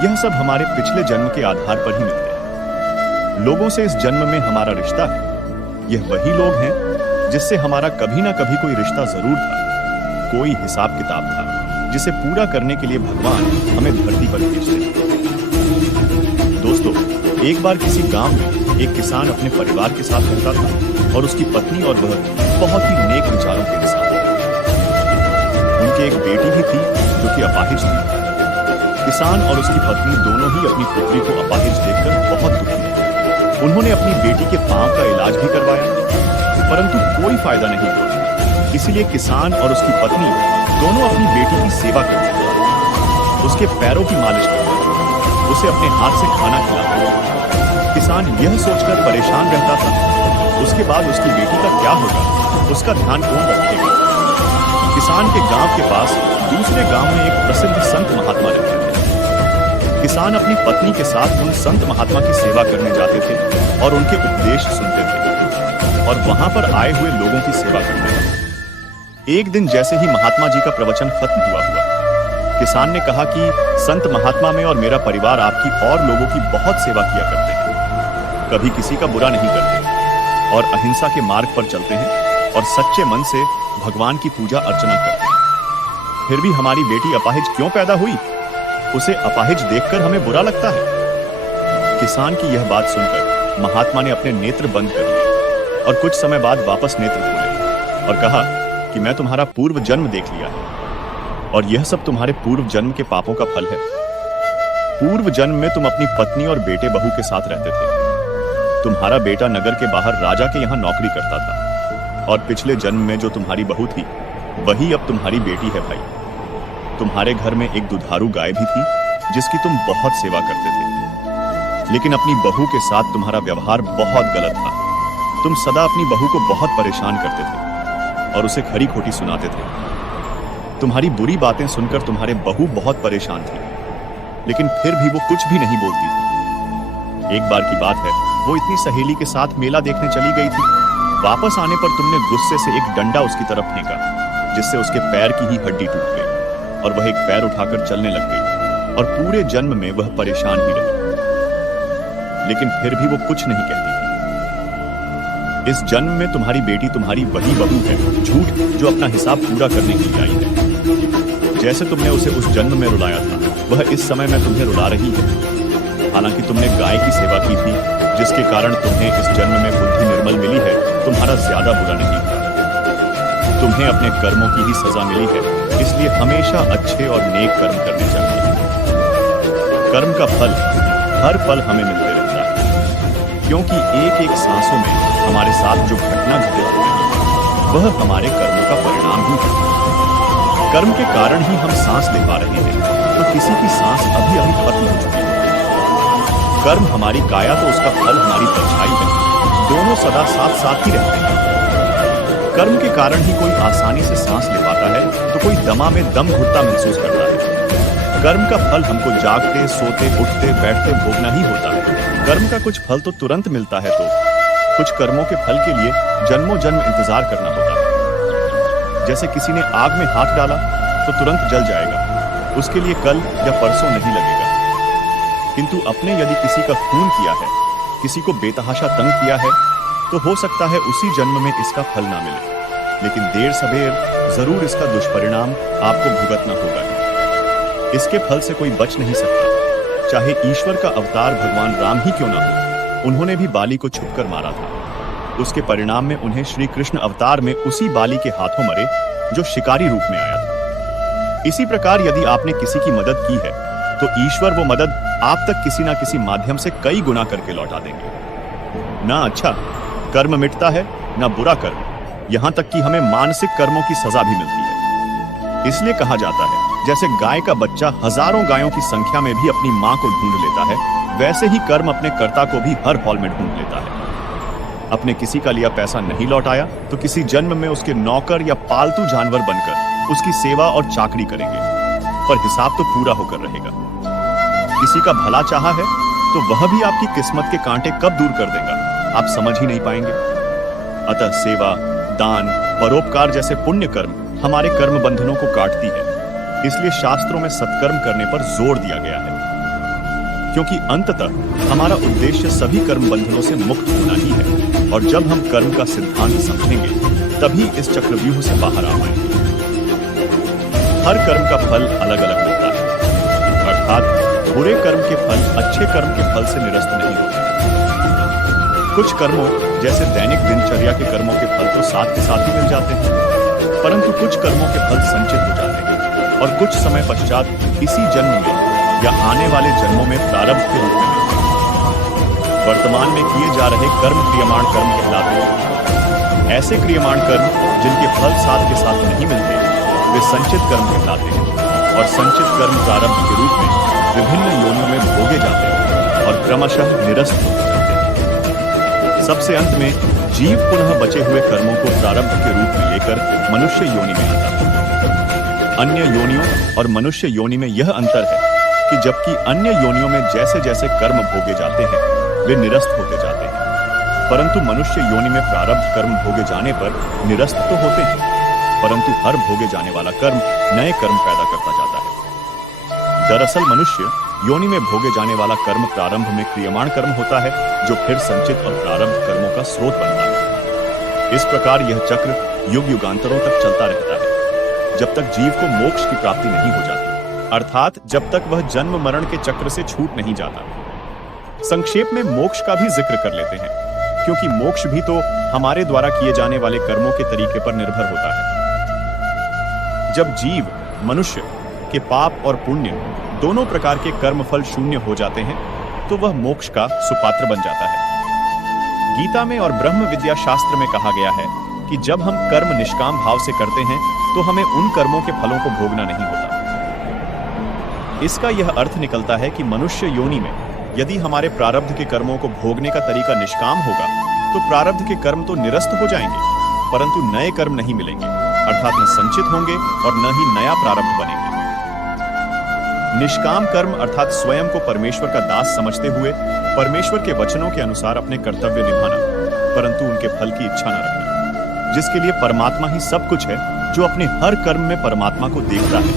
यह सब हमारे पिछले जन्म के आधार पर ही मिलते हैं। लोगों से इस जन्म में हमारा रिश्ता है। यह वही लोग हैं जिससे हमारा कभी ना कभी कोई रिश्ता जरूर था, कोई हिसाब किताब था जिसे पूरा करने के लिए भगवान हमें धरती पर भेजते। दोस्तों, एक बार किसी गांव में एक किसान अपने परिवार के साथ रहता था और उसकी पत्नी और वह बहुत ही नेक विचारों के इंसान थे। उनकी एक बेटी भी थी जो कि अपाहिज थी। किसान और उसकी पत्नी दोनों ही अपनी पुत्री को अपाहिज देखकर बहुत दुखी थे। उन्होंने अपनी बेटी के पांव का इलाज भी करवाया, परंतु कोई फायदा नहीं हुआ। इसीलिए किसान और उसकी पत्नी दोनों अपनी बेटी की सेवा करते थे, उसके पैरों की मालिश करते थे, उसे अपने हाथ से खाना खिलाते थे। किसान यह सोचकर परेशान रहता था, उसके बाद उसकी बेटी का क्या होगा, उसका ध्यान कौन रखेगा। किसान के गांव के पास दूसरे गांव में एक प्रसिद्ध संत महात्मा रहते थे। किसान अपनी पत्नी के साथ उन संत महात्मा की सेवा करने जाते थे और उनके उपदेश सुनते थे और वहां पर आए हुए लोगों की सेवा करते थे। एक दिन जैसे ही महात्मा जी का प्रवचन खत्म हुआ, किसान ने कहा कि संत महात्मा में और मेरा परिवार आपकी और लोगों की बहुत सेवा किया करते हैं, कभी किसी का बुरा नहीं करते और अहिंसा के मार्ग पर चलते हैं और सच्चे मन से भगवान की पूजा अर्चना करते हैं। फिर भी हमारी बेटी अपाहिज क्यों पैदा हुई? उसे अपाहिज देखकर हमें बुरा लगता है। किसान की यह बात सुनकर महात्मा ने अपने नेत्र बंद कर लिए और कुछ समय बाद वापस नेत्र खोले और कहा कि मैं तुम्हारा पूर्व जन्म देख लिया है और यह सब तुम्हारे पूर्व जन्म के पापों का फल है। पूर्व जन्म में तुम अपनी पत्नी और बेटे बहू के साथ रहते थे। तुम्हारा बेटा नगर के बाहर राजा के यहाँ नौकरी करता था और पिछले जन्म में जो तुम्हारी बहू थी वही अब तुम्हारी बेटी है भाई। तुम्हारे घर में एक दुधारू गाय भी थी जिसकी तुम बहुत सेवा करते थे, लेकिन अपनी बहू के साथ तुम्हारा व्यवहार बहुत गलत था। तुम सदा अपनी बहू को बहुत परेशान करते थे और उसे खरी खोटी सुनाते थे। तुम्हारी बुरी बातें सुनकर तुम्हारे बहू बहुत परेशान थी, लेकिन फिर भी वो कुछ भी नहीं बोलती थी। एक बार की बात है, वो इतनी सहेली के साथ मेला देखने चली गई थी। वापस आने पर तुमने गुस्से से एक डंडा उसकी तरफ फेंका, जिससे उसके पैर की ही हड्डी टूट गई और वह एक पैर उठाकर चलने लग गई और पूरे जन्म में वह परेशान ही रही। लेकिन फिर भी वो कुछ नहीं कहती थी। इस जन्म में तुम्हारी बेटी तुम्हारी वही बहू है, झूठ, जो अपना हिसाब पूरा करने के लिए आई है। जैसे तुमने उसे उस जन्म में रुलाया था, वह इस समय में तुम्हें रुला रही है। हालांकि तुमने गाय की सेवा की थी, जिसके कारण तुम्हें इस जन्म में बुद्धि निर्मल मिली है, तुम्हारा ज्यादा बुरा नहीं हुआ। तुम्हें अपने कर्मों की ही सजा मिली है, इसलिए हमेशा अच्छे और नेक कर्म करने चाहिए। कर्म का फल हर पल हमें मिलते रहता है, क्योंकि एक एक सांसों में हमारे साथ जो घटना घटित हो रही है वह हमारे कर्मों का परिणाम ही है। कर्म के कारण ही हम सांस ले पा रहे हैं, तो किसी की सांस अभी अभी खत्म हो चुकी है। कर्म हमारी काया तो उसका फल हमारी परछाई है, दोनों सदा साथ साथ ही रहते हैं। कर्म के कारण ही कोई आसानी से सांस ले पाता है, तो कोई दमा में दम घुटता महसूस करता है। कर्म का फल हमको जागते, सोते, उठते, बैठते भोगना ही होता है। कर्म का कुछ फल तो तुरंत मिलता है, तो कुछ कर्मों के फल के लिए जन्मों जन्म इंतजार करना होता है। जैसे किसी ने आग में हाथ डाला तो तुरंत जल जाएगा, उसके लिए कल या परसों नहीं लगेगा। किंतु अपने यदि किसी का खून किया है, किसी को बेतहाशा तंग किया है, तो हो सकता है उसी जन्म में इसका फल ना मिले, लेकिन देर सवेर जरूर इसका दुष्परिणाम आपको भुगतना होगा। इसके फल से कोई बच नहीं सकता, चाहे ईश्वर का अवतार भगवान राम ही क्यों ना हो। उन्होंने भी बाली को छुपकर मारा था। उसके परिणाम में उन्हें श्री कृष्ण अवतार में उसी बाली के हाथों मरे जो शिकारी रूप में आया था। इसी प्रकार यदि आपने किसी की मदद की है, तो ईश्वर वो मदद आप तक किसी ना किसी माध्यम से कई गुना करके लौटा देंगे। ना अच्छा कर्म मिटता है, ना बुरा कर्म, यहां तक कि हमें मानसिक कर्मों की सजा भी मिलती है। इसलिए कहा जाता है, जैसे गाय का बच्चा हजारों गायों की संख्या में भी अपनी मां को ढूंढ लेता है, वैसे ही कर्म अपने कर्ता को भी हर हाल में ढूंढ लेता है। अपने किसी का लिया पैसा नहीं लौटाया तो किसी जन्म में उसके नौकर या पालतू जानवर बनकर उसकी सेवा और चाकरी करेंगे, पर हिसाब तो पूरा होकर रहेगा। किसी का भला चाहा है तो वह भी आपकी किस्मत के कांटे कब दूर कर देगा, आप समझ ही नहीं पाएंगे। अतः सेवा, दान, परोपकार जैसे पुण्य कर्म हमारे कर्म बंधनों को काटती है। इसलिए शास्त्रों में सत्कर्म करने पर जोर दिया गया है। क्योंकि अंततः हमारा उद्देश्य सभी कर्म बंधनों से मुक्त होना ही है, और जब हम कर्म का सिद्धांत समझेंगे तभी इस चक्रव्यूह से बाहर आ पाएंगे। हर कर्म का फल अलग अलग मिलता है, अर्थात बुरे कर्म के फल अच्छे कर्म के फल से निरस्त नहीं होते। कुछ कर्मों जैसे दैनिक दिनचर्या के कर्मों के फल तो साथ के साथ ही मिल जाते हैं, परंतु कुछ कर्मों के फल संचित हो जाते हैं और कुछ समय पश्चात इसी जन्म में या आने वाले जन्मों में प्रारब्ध के रूप में मिलते हैं। वर्तमान में किए जा रहे कर्म क्रियमाण कर्म कहलाते हैं। ऐसे क्रियमाण कर्म जिनके फल साथ के साथ नहीं मिलते वे संचित कर्म कहलाते हैं, और संचित कर्म प्रारब्ध के रूप में विभिन्न योनियों में भोगे जाते हैं और क्रमशः निरस्त होते जाते हैं। सबसे अंत में जीव पुनः बचे हुए कर्मों को प्रारब्ध के रूप में लेकर मनुष्य योनि में आता है। अन्य योनियों और मनुष्य योनि में यह अंतर है कि जबकि अन्य योनियों में जैसे जैसे कर्म भोगे जाते हैं वे निरस्त होते जाते हैं, परंतु मनुष्य योनि में प्रारब्ध कर्म भोगे जाने पर निरस्त तो होते हैं, परंतु हर भोगे जाने वाला कर्म नए कर्म पैदा करता जाता है। दरअसल मनुष्य योनि में भोगे जाने वाला कर्म प्रारंभ में क्रियमाण कर्म होता है, जो फिर संचित और प्रारब्ध कर्मों का स्रोत बनता है। इस प्रकार यह चक्र युग युगांतरों तक चलता रहता है, जब तक जीव को मोक्ष की प्राप्ति नहीं हो जाती, अर्थात जब तक वह जन्म मरण के चक्र से छूट नहीं जाता। संक्षेप में मोक्ष का भी जिक्र कर लेते हैं, क्योंकि मोक्ष भी तो हमारे द्वारा किए जाने वाले कर्मों के तरीके पर निर्भर होता है। जब जीव मनुष्य के पाप और पुण्य दोनों प्रकार के कर्म फल शून्य हो जाते हैं तो वह मोक्ष का सुपात्र बन जाता है। गीता में और ब्रह्म विद्या शास्त्र में कहा गया है कि जब हम कर्म निष्काम भाव से करते हैं तो हमें उन कर्मों के फलों को भोगना नहीं होता। इसका यह अर्थ निकलता है कि मनुष्य योनि में यदि हमारे प्रारब्ध के कर्मों को भोगने का तरीका निष्काम होगा तो प्रारब्ध के कर्म तो निरस्त हो जाएंगे, परंतु नए कर्म नहीं मिलेंगे, अर्थात न संचित होंगे और न ही नया प्रारब्ध बनेंगे। निष्काम कर्म अर्थात स्वयं को परमेश्वर का दास समझते हुए परमेश्वर के वचनों के अनुसार अपने कर्तव्य निभाना, परंतु उनके फल की इच्छा न रखना, जिसके लिए परमात्मा ही सब कुछ है, जो अपने हर कर्म में परमात्मा को देखता है,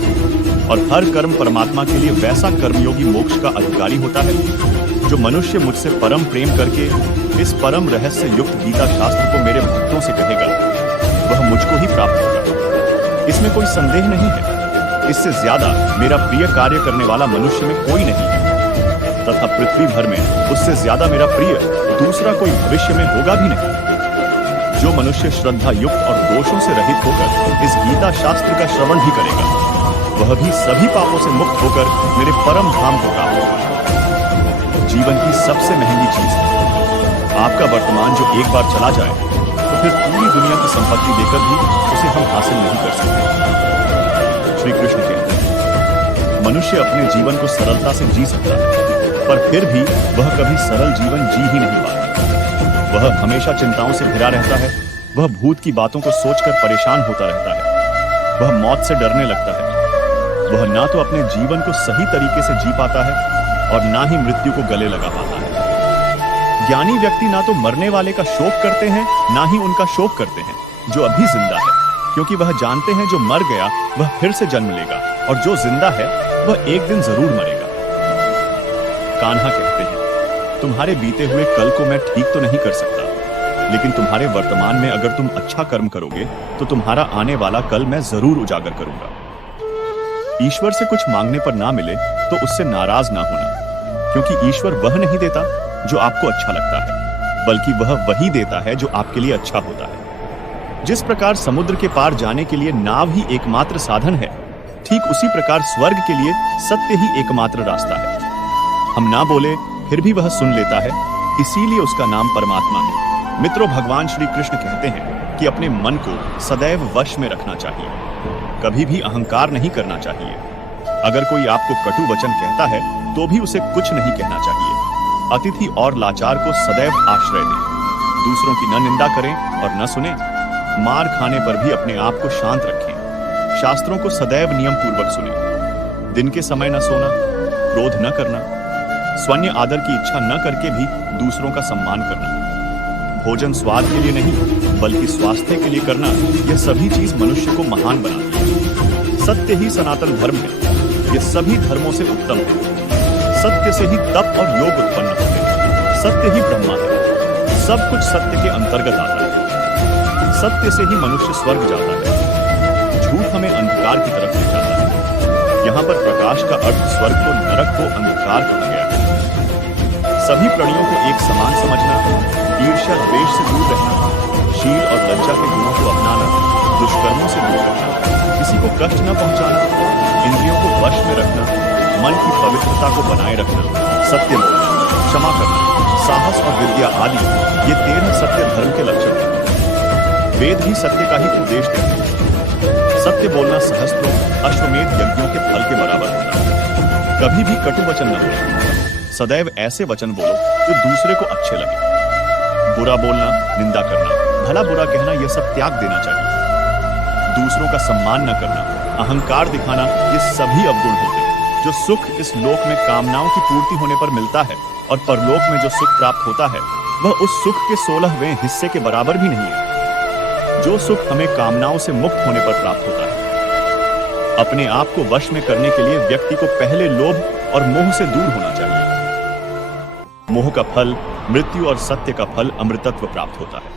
और हर कर्म परमात्मा के लिए वैसा कर्मयोगी मोक्ष का अधिकारी होता है जो मनुष्य मुझसे परम प्रेम करके इस परम रहस्य युक्त गीता शास्त्र को मेरे भक्तों से कहेगा, वह मुझको ही प्राप्त होगा। इसमें कोई संदेह नहीं है। इससे ज्यादा मेरा प्रिय कार्य करने वाला मनुष्य में कोई नहीं है, तथा पृथ्वी भर में उससे ज्यादा मेरा प्रिय दूसरा कोई भविष्य में होगा भी नहीं। जो मनुष्य श्रद्धा युक्त और दोषों से रहित होकर इस गीता शास्त्र का श्रवण भी करेगा, वह भी सभी पापों से मुक्त होकर मेरे परम धाम को प्राप्त होगा। जीवन की सबसे महंगी चीज है। आपका वर्तमान जो एक बार चला जाए तो फिर पूरी दुनिया की संपत्ति देकर भी उसे हम हासिल नहीं कर सकते। श्री कृष्ण कहते हैं, मनुष्य अपने जीवन को सरलता से जी सकता है, पर फिर भी वह कभी सरल जीवन जी ही नहीं पाता। वह हमेशा चिंताओं से घिरा रहता है, वह भूत की बातों को सोचकर परेशान होता रहता है, वह मौत से डरने लगता है, वह ना तो अपने जीवन को सही तरीके से जी पाता है और ना ही मृत्यु को गले लगा पाता है। ज्ञानी व्यक्ति ना तो मरने वाले का शोक करते हैं, ना ही उनका शोक करते हैं जो अभी जिंदा है, क्योंकि वह जानते हैं जो मर गया वह फिर से जन्म लेगा, और जो जिंदा है वह एक दिन जरूर मरेगा। कान्हा कहते हैं, तुम्हारे बीते हुए कल को मैं ठीक तो नहीं कर सकता, लेकिन तुम्हारे वर्तमान में अगर तुम अच्छा कर्म करोगे तो तुम्हारा आने वाला कल मैं जरूर उजागर करूंगा। ईश्वर से कुछ मांगने पर ना मिले तो उससे नाराज ना होना, क्योंकि ईश्वर वह नहीं देता जो आपको अच्छा लगता है, बल्कि वह वही देता है जो आपके लिए अच्छा होता है। जिस प्रकार समुद्र के पार जाने के लिए नाव ही एकमात्र साधन है, ठीक उसी प्रकार स्वर्ग के लिए सत्य ही एकमात्र रास्ता है। हम ना बोले फिर भी वह सुन लेता है, इसीलिए उसका नाम परमात्मा है। मित्रों, भगवान श्री कृष्ण कहते हैं कि अपने मन को सदैव वश में रखना चाहिए, कभी भी अहंकार नहीं करना चाहिए। अगर कोई आपको कटु वचन कहता है तो भी उसे कुछ नहीं कहना चाहिए। अतिथि और लाचार को सदैव आश्रय दें, दूसरों की न निंदा करें और न सुने। मार खाने पर भी अपने आप को शांत रखें। शास्त्रों को सदैव नियम पूर्वक सुने। दिन के समय न सोना, क्रोध न करना, स्वन्य आदर की इच्छा न करके भी दूसरों का सम्मान करना, भोजन स्वाद के लिए नहीं बल्कि स्वास्थ्य के लिए करना, यह सभी चीज मनुष्य को महान बनाती है। सत्य ही सनातन धर्म है, यह सभी धर्मों से उत्तम है। सत्य से ही तप और योग उत्पन्न होते हैं। सत्य ही ब्रह्मा है। सब कुछ सत्य के अंतर्गत आता है। सत्य से ही मनुष्य स्वर्ग जाता है। झूठ हमें अंधकार की तरफ ले जाता है। यहाँ पर प्रकाश का अर्थ स्वर्ग को, नरक को अंधकार कहा गया है। सभी प्राणियों को एक समान समझना, ईर्ष्या द्वेष से दूर रहना, शील और लज्जा के गुणों को अपनाना, दुष्कर्मों से दूर रहना, किसी को कष्ट न पहुंचाना, इंद्रियों को वश में रखना, मन की पवित्रता को बनाए रखना, सत्य बोलना, क्षमा करना, साहस और विद्या आदि, ये 13 सत्य धर्म के लक्षण हैं। वेद भी सत्य का ही उपदेश देते हैं। सत्य बोलना सहस्त्रों अश्वमेध यज्ञों के फल के बराबर होता है। कभी भी कटु वचन न बोलो। सदैव ऐसे वचन बोलो जो दूसरे को अच्छे लगे। बुरा बोलना, निंदा करना, भला बुरा कहना, यह सब त्याग देना चाहिए। दूसरों का सम्मान न करना, अहंकार दिखाना, ये सभी अवगुण होते हैं। जो सुख इस लोक में कामनाओं की पूर्ति होने पर मिलता है और परलोक में जो सुख प्राप्त होता है वह उस सुख के 16वें हिस्से के बराबर भी नहीं है। जो सुख हमें कामनाओं से मुक्त होने पर प्राप्त होता है। अपने आप को वश में करने के लिए व्यक्ति को पहले लोभ और मोह से दूर होना चाहिए। मोह का फल मृत्यु और सत्य का फल अमृतत्व प्राप्त होता है।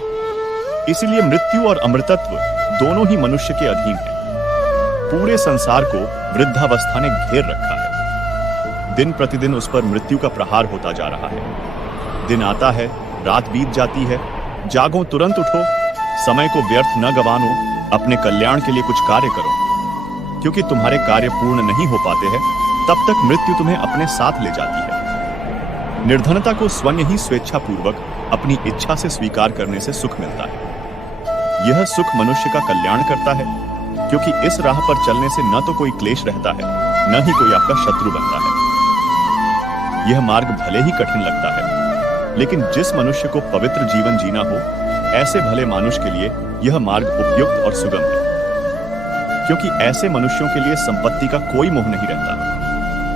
इसलिए मृत्यु और अमृतत्व दोनों ही मनुष्य के अधीन है। पूरे संसार को वृद्धावस्था ने घेर रखा है। दिन प्रतिदिन उस पर मृत्यु का प्रहार होता जा रहा है। दिन आता है, रात बीत जाती है। जागो, तुरंत उठो, समय को व्यर्थ न गवानो, अपने कल्याण के लिए कुछ कार्य करो, क्योंकि तुम्हारे कार्य पूर्ण नहीं हो पाते हैं तब तक मृत्यु तुम्हें अपने साथ ले जाती है। निर्धनता को स्वयं ही स्वेच्छापूर्वक अपनी इच्छा से स्वीकार करने से सुख मिलता है। यह सुख मनुष्य का कल्याण करता है, क्योंकि इस राह पर चलने से न तो कोई क्लेश रहता है, न ही कोई आपका शत्रु बनता है। यह मार्ग भले ही कठिन लगता है, लेकिन जिस मनुष्य को पवित्र जीवन जीना हो, ऐसे भले मानुष के लिए यह मार्ग उपयुक्त और सुगम है। क्योंकि ऐसे मनुष्यों के लिए संपत्ति का कोई मोह नहीं रहता।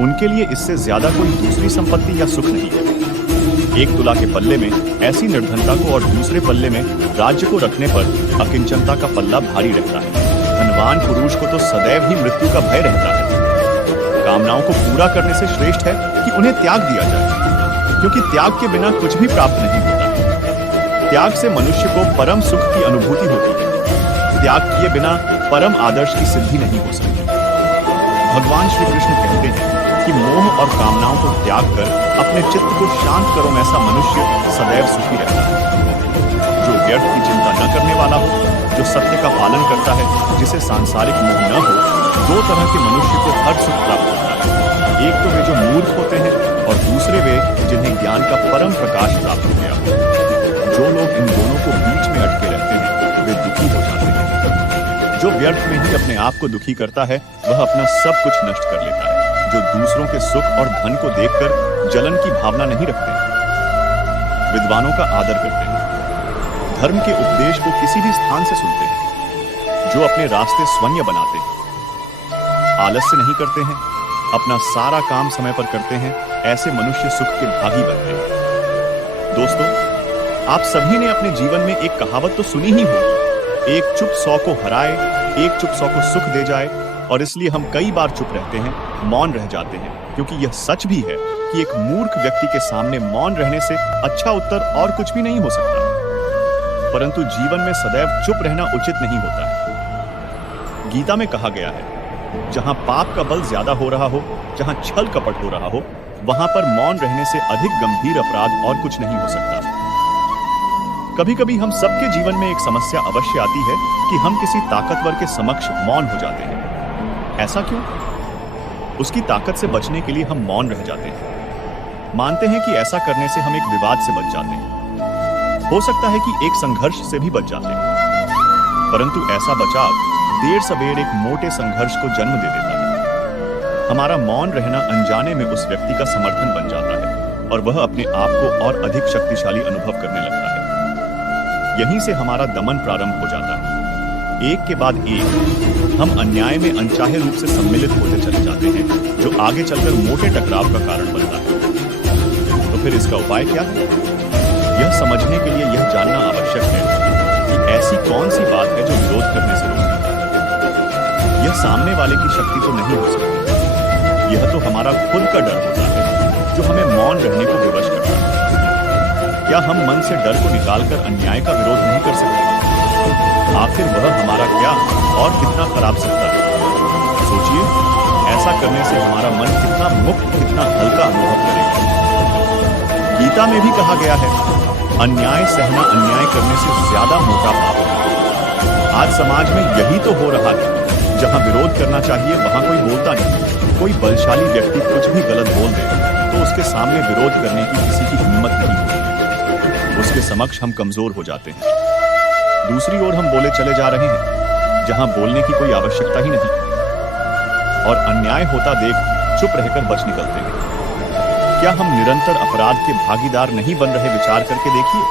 उनके लिए इससे ज्यादा कोई दूसरी संपत्ति या सुख नहीं है। एक तुला के पल्ले में ऐसी निर्धनता को और दूसरे पल्ले में राज्य को रखने पर अकिंचनता का पल्ला भारी रहता है। धनवान पुरुष को तो सदैव ही मृत्यु का भय रहता है। कामनाओं को पूरा करने से श्रेष्ठ है कि उन्हें त्याग दिया जाए, क्योंकि त्याग के बिना कुछ भी प्राप्त नहीं होता। त्याग से मनुष्य को परम सुख की अनुभूति होती है। त्याग किए बिना परम आदर्श की सिद्धि नहीं हो सकती। भगवान श्री कृष्ण कहते हैं कि मोह और कामनाओं को त्याग कर अपने चित्त को शांत करो, ऐसा मनुष्य सदैव सुखी रहता है। जो व्यर्थ की चिंता न करने वाला हो, जो सत्य का पालन करता है, जिसे सांसारिक मोह न हो, 2 तरह के मनुष्य को हर सुख प्राप्त होता है। एक तो वे जो मूर्ख होते हैं और दूसरे वे जिन्हें ज्ञान का परम प्रकाश प्राप्त हो गया हो। जो लोग इन दोनों को बीच में अटके रहते हैं वे दुखी हो जाते हैं। जो व्यर्थ में ही अपने आप को दुखी करता है वह अपना सब कुछ नष्ट कर लेता है। जो दूसरों के सुख और धन को देखकर जलन की भावना नहीं रखते, विद्वानों का आदर करते हैं, धर्म के उपदेश को किसी भी स्थान से सुनते हैं, जो अपने रास्ते स्वयं बनाते हैं, आलस्य नहीं करते हैं, अपना सारा काम समय पर करते हैं, ऐसे मनुष्य सुख के भागी बनते हैं। दोस्तों, आप सभी ने अपने जीवन में एक कहावत तो सुनी ही होगी, एक चुप 100 को हराए, एक चुप 100 को सुख दे जाए। और इसलिए हम कई बार चुप रहते हैं, मौन रह जाते हैं, क्योंकि यह सच भी है कि एक मूर्ख व्यक्ति के सामने मौन रहने से अच्छा उत्तर और कुछ भी नहीं हो सकता। परंतु जीवन में सदैव चुप रहना उचित नहीं होता है। गीता में कहा गया है, जहां पाप का बल ज्यादा हो रहा हो, जहां छल कपट हो रहा हो, वहां पर मौन रहने से अधिक गंभीर अपराध और कुछ नहीं हो सकता। कभी कभी हम सबके जीवन में एक समस्या अवश्य आती है कि हम किसी ताकतवर के समक्ष मौन हो जाते हैं। ऐसा क्यों? उसकी ताकत से बचने के लिए हम मौन रह जाते हैं। मानते हैं कि ऐसा करने से हम एक विवाद से बच जाते हैं। हो सकता है कि एक संघर्ष से भी बच जाते हैं, परंतु ऐसा बचाव देर सवेर एक मोटे संघर्ष को जन्म दे देता है। हमारा मौन रहना अनजाने में उस व्यक्ति का समर्थन बन जाता है और वह अपने आप को और अधिक शक्तिशाली अनुभव करने लगता है। यहीं से हमारा दमन प्रारंभ हो जाता है। एक के बाद एक हम अन्याय में अनचाहे रूप से सम्मिलित होते चले जाते हैं, जो आगे चलकर मोटे टकराव का कारण बनता है। तो फिर इसका उपाय क्या है? यह समझने के लिए यह जानना आवश्यक है कि ऐसी कौन सी बात है जो विरोध करने से रोकती है। यह सामने वाले की शक्ति तो नहीं हो सकती, यह तो हमारा खुद का डर होता है जो हमें मौन रहने को विवश करता है? क्या हम मन से डर को निकालकर अन्याय का विरोध नहीं कर सकते? आखिर वह हमारा क्या और कितना खराब सकता है? सोचिए, ऐसा करने से हमारा मन कितना मुक्त, कितना हल्का अनुभव करेगा। गीता में भी कहा गया है, अन्याय सहना अन्याय करने से ज्यादा मोटा पाप है। आज समाज में यही तो हो रहा है। जहां विरोध करना चाहिए वहां कोई बोलता नहीं। कोई बलशाली व्यक्ति कुछ भी गलत बोल दे तो उसके सामने विरोध करने की किसी की हिम्मत नहीं होती। उसके समक्ष हम कमजोर हो जाते हैं। दूसरी ओर हम बोले चले जा रहे हैं जहां बोलने की कोई आवश्यकता ही नहीं, और अन्याय होता देख चुप रहकर बच निकलते हैं। क्या हम निरंतर अपराध के भागीदार नहीं बन रहे? विचार करके देखिए।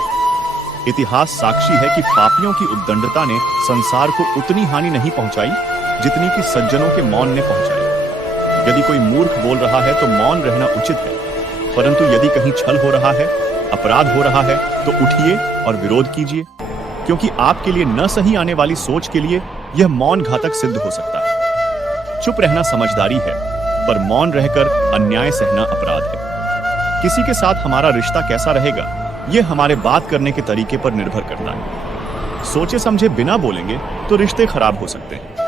इतिहास साक्षी है कि पापियों की उद्दंडता ने संसार को उतनी हानि नहीं पहुंचाई जितनी कि सज्जनों के मौन ने पहुंचाई। यदि कोई मूर्ख बोल रहा है तो मौन रहना उचित है, परंतु यदि कहीं छल हो रहा है, अपराध हो रहा है, तो उठिए और विरोध कीजिए, क्योंकि आपके लिए न सही आने वाली सोच के लिए यह मौन घातक सिद्ध हो सकता है। चुप रहना समझदारी है, पर मौन रहकर अन्याय सहना अपराध है। किसी के साथ हमारा रिश्ता कैसा रहेगा, यह हमारे बात करने के तरीके पर निर्भर करता है। सोचे समझे बिना बोलेंगे तो रिश्ते खराब हो सकते हैं।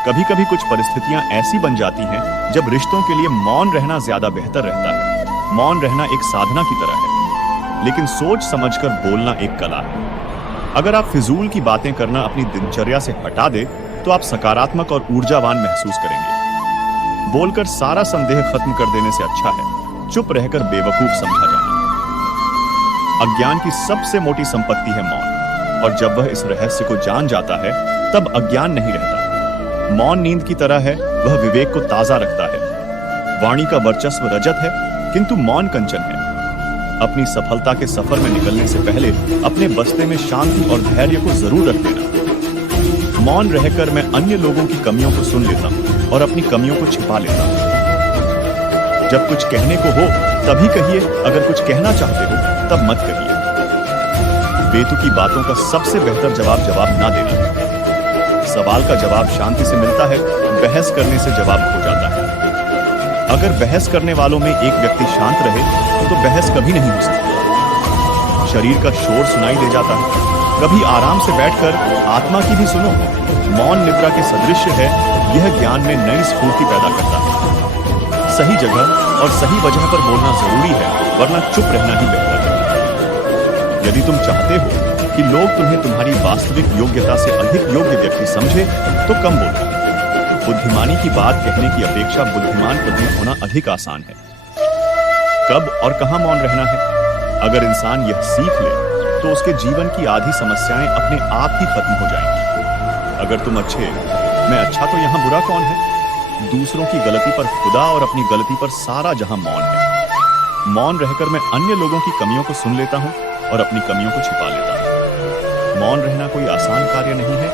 कभी कभी कुछ परिस्थितियां ऐसी बन जाती हैं जब रिश्तों के लिए मौन रहना ज्यादा बेहतर रहता है। मौन रहना एक साधना की तरह है, लेकिन सोच समझकर बोलना एक कला है। अगर आप फिजूल की बातें करना अपनी दिनचर्या से हटा दे तो आप सकारात्मक और ऊर्जावान महसूस करेंगे। बोलकर सारा संदेह खत्म कर देने से अच्छा है चुप रहकर बेवकूफ समझा जाना। अज्ञान की सबसे मोटी संपत्ति है मौन, और जब वह इस रहस्य को जान जाता है तब अज्ञान नहीं रहता। मौन नींद की तरह है, वह विवेक को ताजा रखता है। वाणी का वर्चस्व रजत है, किंतु मौन कंचन है। अपनी सफलता के सफर में निकलने से पहले अपने बस्ते में शांति और धैर्य को जरूर रख देना। मौन रहकर मैं अन्य लोगों की कमियों को सुन लेता हूं और अपनी कमियों को छिपा लेता हूं। जब कुछ कहने को हो तभी कहिए, अगर कुछ कहना चाहते हो तब मत कहिए। बेतुकी बातों का सबसे बेहतर जवाब ना देना है। सवाल का जवाब शांति से मिलता है, बहस करने से जवाब खो जाता है। अगर बहस करने वालों में एक व्यक्ति शांत रहे तो बहस कभी नहीं हो सकती। शरीर का शोर सुनाई दे जाता है, कभी आराम से बैठकर आत्मा की भी सुनो। मौन निद्रा के सदृश है, यह ज्ञान में नई स्फूर्ति पैदा करता है। सही जगह और सही वजह पर बोलना जरूरी है, वरना चुप रहना ही बेहतर है। यदि तुम चाहते हो कि लोग तुम्हें तुम्हारी वास्तविक योग्यता से अधिक योग्य व्यक्ति समझे तो कम बोलो। बुद्धिमानी की बात कहने की अपेक्षा बुद्धिमान प्रतीत होना अधिक आसान है। कब और कहां मौन रहना है, अगर इंसान यह सीख ले तो उसके जीवन की आधी समस्याएं अपने आप ही खत्म हो जाएंगी। अगर तुम अच्छे, मैं अच्छा तो यहां बुरा कौन है? दूसरों की गलती पर खुदा और अपनी गलती पर सारा जहां मौन है। मौन रहकर मैं अन्य लोगों की कमियों को सुन लेता हूं और अपनी कमियों को छिपा लेता हूं। मौन रहना कोई आसान कार्य नहीं है,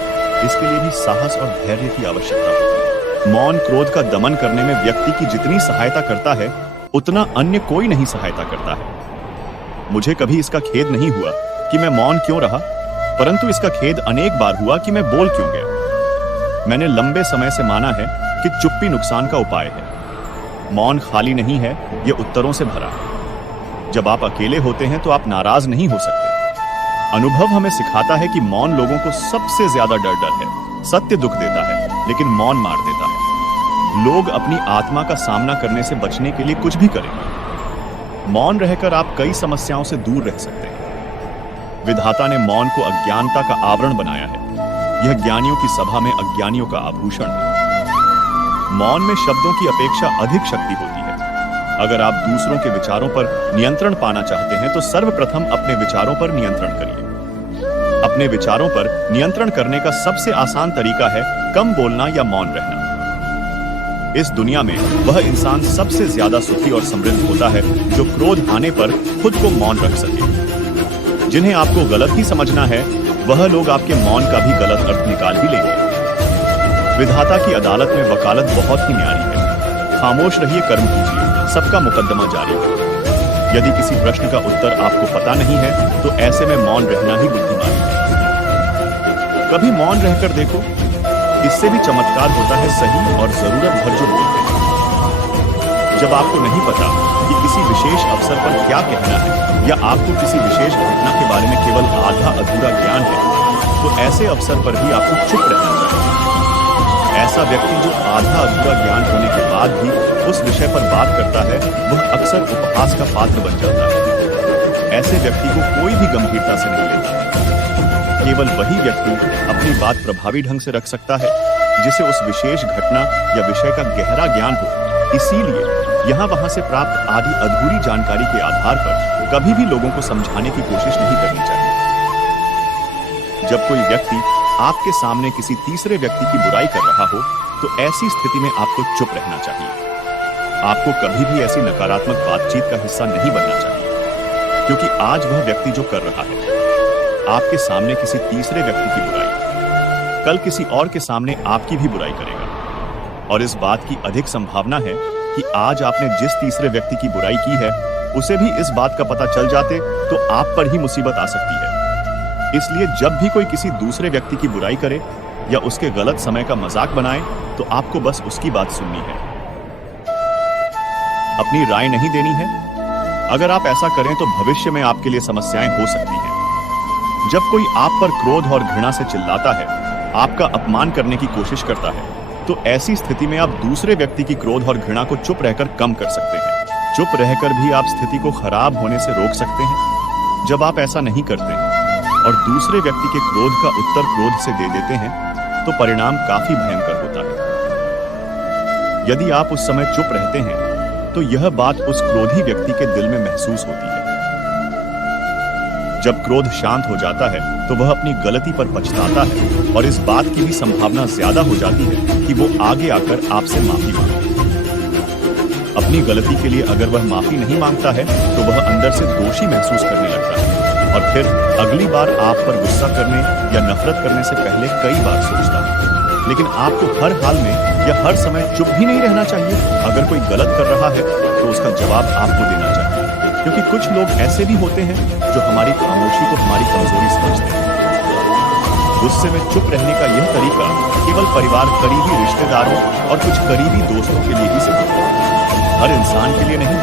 इसके लिए भी साहस और धैर्य की आवश्यकता होती है। मौन क्रोध का दमन करने में व्यक्ति की जितनी सहायता करता है उतना अन्य कोई नहीं सहायता करता है। मुझे कभी इसका खेद नहीं हुआ कि मैं मौन क्यों रहा, परंतु इसका खेद अनेक बार हुआ कि मैं बोल क्यों गया। मैंने लंबे समय से माना है कि चुप्पी नुकसान का उपाय है। मौन खाली नहीं है, यह उत्तरों से भरा है। जब आप अकेले होते हैं तो आप नाराज नहीं हो सकते। अनुभव हमें सिखाता है कि मौन लोगों को सबसे ज्यादा डर है। सत्य दुख देता है, लेकिन मौन मार देता है। लोग अपनी आत्मा का सामना करने से बचने के लिए कुछ भी करेंगे। मौन रहकर आप कई समस्याओं से दूर रह सकते हैं। विधाता ने मौन को अज्ञानता का आवरण बनाया है। यह ज्ञानियों की सभा में अज्ञानियों का आभूषण है। मौन में शब्दों की अपेक्षा अधिक शक्ति होती है। अगर आप दूसरों के विचारों पर नियंत्रण पाना चाहते हैं तो सर्वप्रथम अपने विचारों पर नियंत्रण करिए। अपने विचारों पर नियंत्रण करने का सबसे आसान तरीका है कम बोलना या मौन रहना। इस दुनिया में वह इंसान सबसे ज्यादा सुखी और समृद्ध होता है जो क्रोध आने पर खुद को मौन रख सके। जिन्हें आपको गलत ही समझना है वह लोग आपके मौन का भी गलत अर्थ निकाल ही लेंगे। विधाता की अदालत में वकालत बहुत ही न्यारी है। खामोश रहिए, कर्म कीजिए, सबका मुकदमा जारी है। यदि किसी प्रश्न का उत्तर आपको पता नहीं है तो ऐसे में मौन रहना ही बुद्धिमानी है। कभी मौन रहकर देखो, इससे भी चमत्कार होता है सही और जरूरत भर जो बोलते हैं। जब आपको नहीं पता कि किसी विशेष अवसर पर क्या कहना है या आपको किसी विशेष घटना के बारे में केवल आधा अधूरा ज्ञान है, तो ऐसे अवसर पर भी आपको चुप रहना चाहिए। ऐसा व्यक्ति जो आधा अधूरा ज्ञान होने के बाद भी उस विषय पर बात करता है, वह अक्सर उपहास का पात्र बन जाता है। ऐसे व्यक्ति को कोई भी गंभीरता से नहीं लेता। केवल वही व्यक्ति अपनी बात प्रभावी ढंग से रख सकता है जिसे उस विशेष घटना या विषय का गहरा ज्ञान हो। इसीलिए यहाँ वहां से प्राप्त आधी अधूरी जानकारी के आधार पर कभी भी लोगों को समझाने की कोशिश नहीं करनी चाहिए। जब कोई व्यक्ति आपके सामने किसी तीसरे व्यक्ति की बुराई कर रहा हो, तो ऐसी स्थिति में आपको चुप रहना चाहिए। आपको कभी भी ऐसी नकारात्मक बातचीत का हिस्सा नहीं बनना चाहिए, क्योंकि आज वह व्यक्ति जो कर रहा है आपके सामने किसी तीसरे व्यक्ति की बुराई, कल किसी और के सामने आपकी भी बुराई करेगा। और इस बात की अधिक संभावना है कि आज आपने जिस तीसरे व्यक्ति की बुराई की है, उसे भी इस बात का पता चल जाते तो आप पर ही मुसीबत आ सकती है। इसलिए जब भी कोई किसी दूसरे व्यक्ति की बुराई करे या उसके गलत समय का मजाक बनाए, तो आपको बस उसकी बात सुननी है, अपनी राय नहीं देनी है। अगर आप ऐसा करें तो भविष्य में आपके लिए समस्याएं हो सकती हैं। जब कोई आप पर क्रोध और घृणा से चिल्लाता है, आपका अपमान करने की कोशिश करता है, तो ऐसी स्थिति में आप दूसरे व्यक्ति की क्रोध और घृणा को चुप रहकर कम कर सकते हैं। चुप रहकर भी आप स्थिति को खराब होने से रोक सकते हैं। जब आप ऐसा नहीं करते हैं और दूसरे व्यक्ति के क्रोध का उत्तर क्रोध से दे देते हैं, तो परिणाम काफी भयंकर होता है। यदि आप उस समय चुप रहते हैं, तो यह बात उस क्रोधी व्यक्ति के दिल में महसूस होती है। जब क्रोध शांत हो जाता है, तो वह अपनी गलती पर पछताता है और इस बात की भी संभावना ज्यादा हो जाती है कि वो आगे आकर आपसे माफी मांगे। अपनी गलती के लिए अगर वह माफी नहीं मांगता है, तो वह अंदर से दोषी महसूस करने लगता है और फिर अगली बार आप पर गुस्सा करने या नफरत करने से पहले कई बार सोचता है। लेकिन आपको हर हाल में या हर समय चुप भी नहीं रहना चाहिए। अगर कोई गलत कर रहा है, तो उसका जवाब आपको देना चाहिए, क्योंकि कुछ लोग ऐसे भी होते हैं जो हमारी खामोशी को हमारी कमजोरी समझते हैं। गुस्से में चुप रहने का यह तरीका केवल परिवार, करीबी रिश्तेदारों और कुछ करीबी दोस्तों के लिए ही सही है, हर इंसान के लिए नहीं।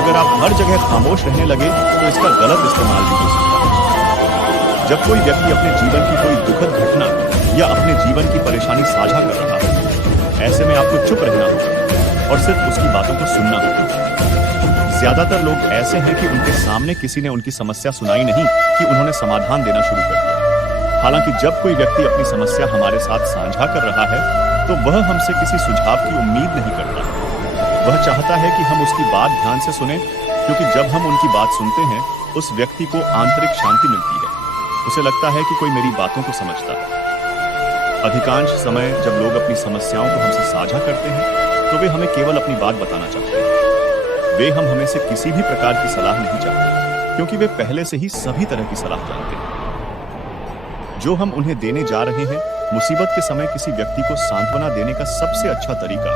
अगर आप हर जगह खामोश रहने लगे, तो इसका गलत इस्तेमाल भी हो सकता है। जब कोई व्यक्ति अपने जीवन की कोई दुखद घटना या अपने जीवन की परेशानी साझा कर रहा है, ऐसे में आपको चुप रहना होगा और सिर्फ उसकी बातों को सुनना होगा। ज्यादातर लोग ऐसे हैं कि उनके सामने किसी ने उनकी समस्या सुनाई नहीं कि उन्होंने समाधान देना शुरू कर दिया। हालांकि जब कोई व्यक्ति अपनी समस्या हमारे साथ साझा कर रहा है, तो वह हमसे किसी सुझाव की उम्मीद नहीं करता है। वह चाहता है कि हम उसकी बात ध्यान से सुनें, क्योंकि जब हम उनकी बात सुनते हैं, उस व्यक्ति को आंतरिक शांति मिलती है। उसे लगता है कि कोई मेरी बातों को समझता है। अधिकांश समय जब लोग अपनी समस्याओं को हमसे साझा करते हैं, तो वे हमें केवल अपनी बात बताना चाहते हैं। वे हमें से किसी भी प्रकार की सलाह नहीं चाहते, क्योंकि वे पहले से ही सभी तरह की सलाह जानते हैं। जो हम उन्हें देने जा रहे हैं, मुसीबत के समय किसी व्यक्ति को सांत्वना देने का सबसे अच्छा तरीका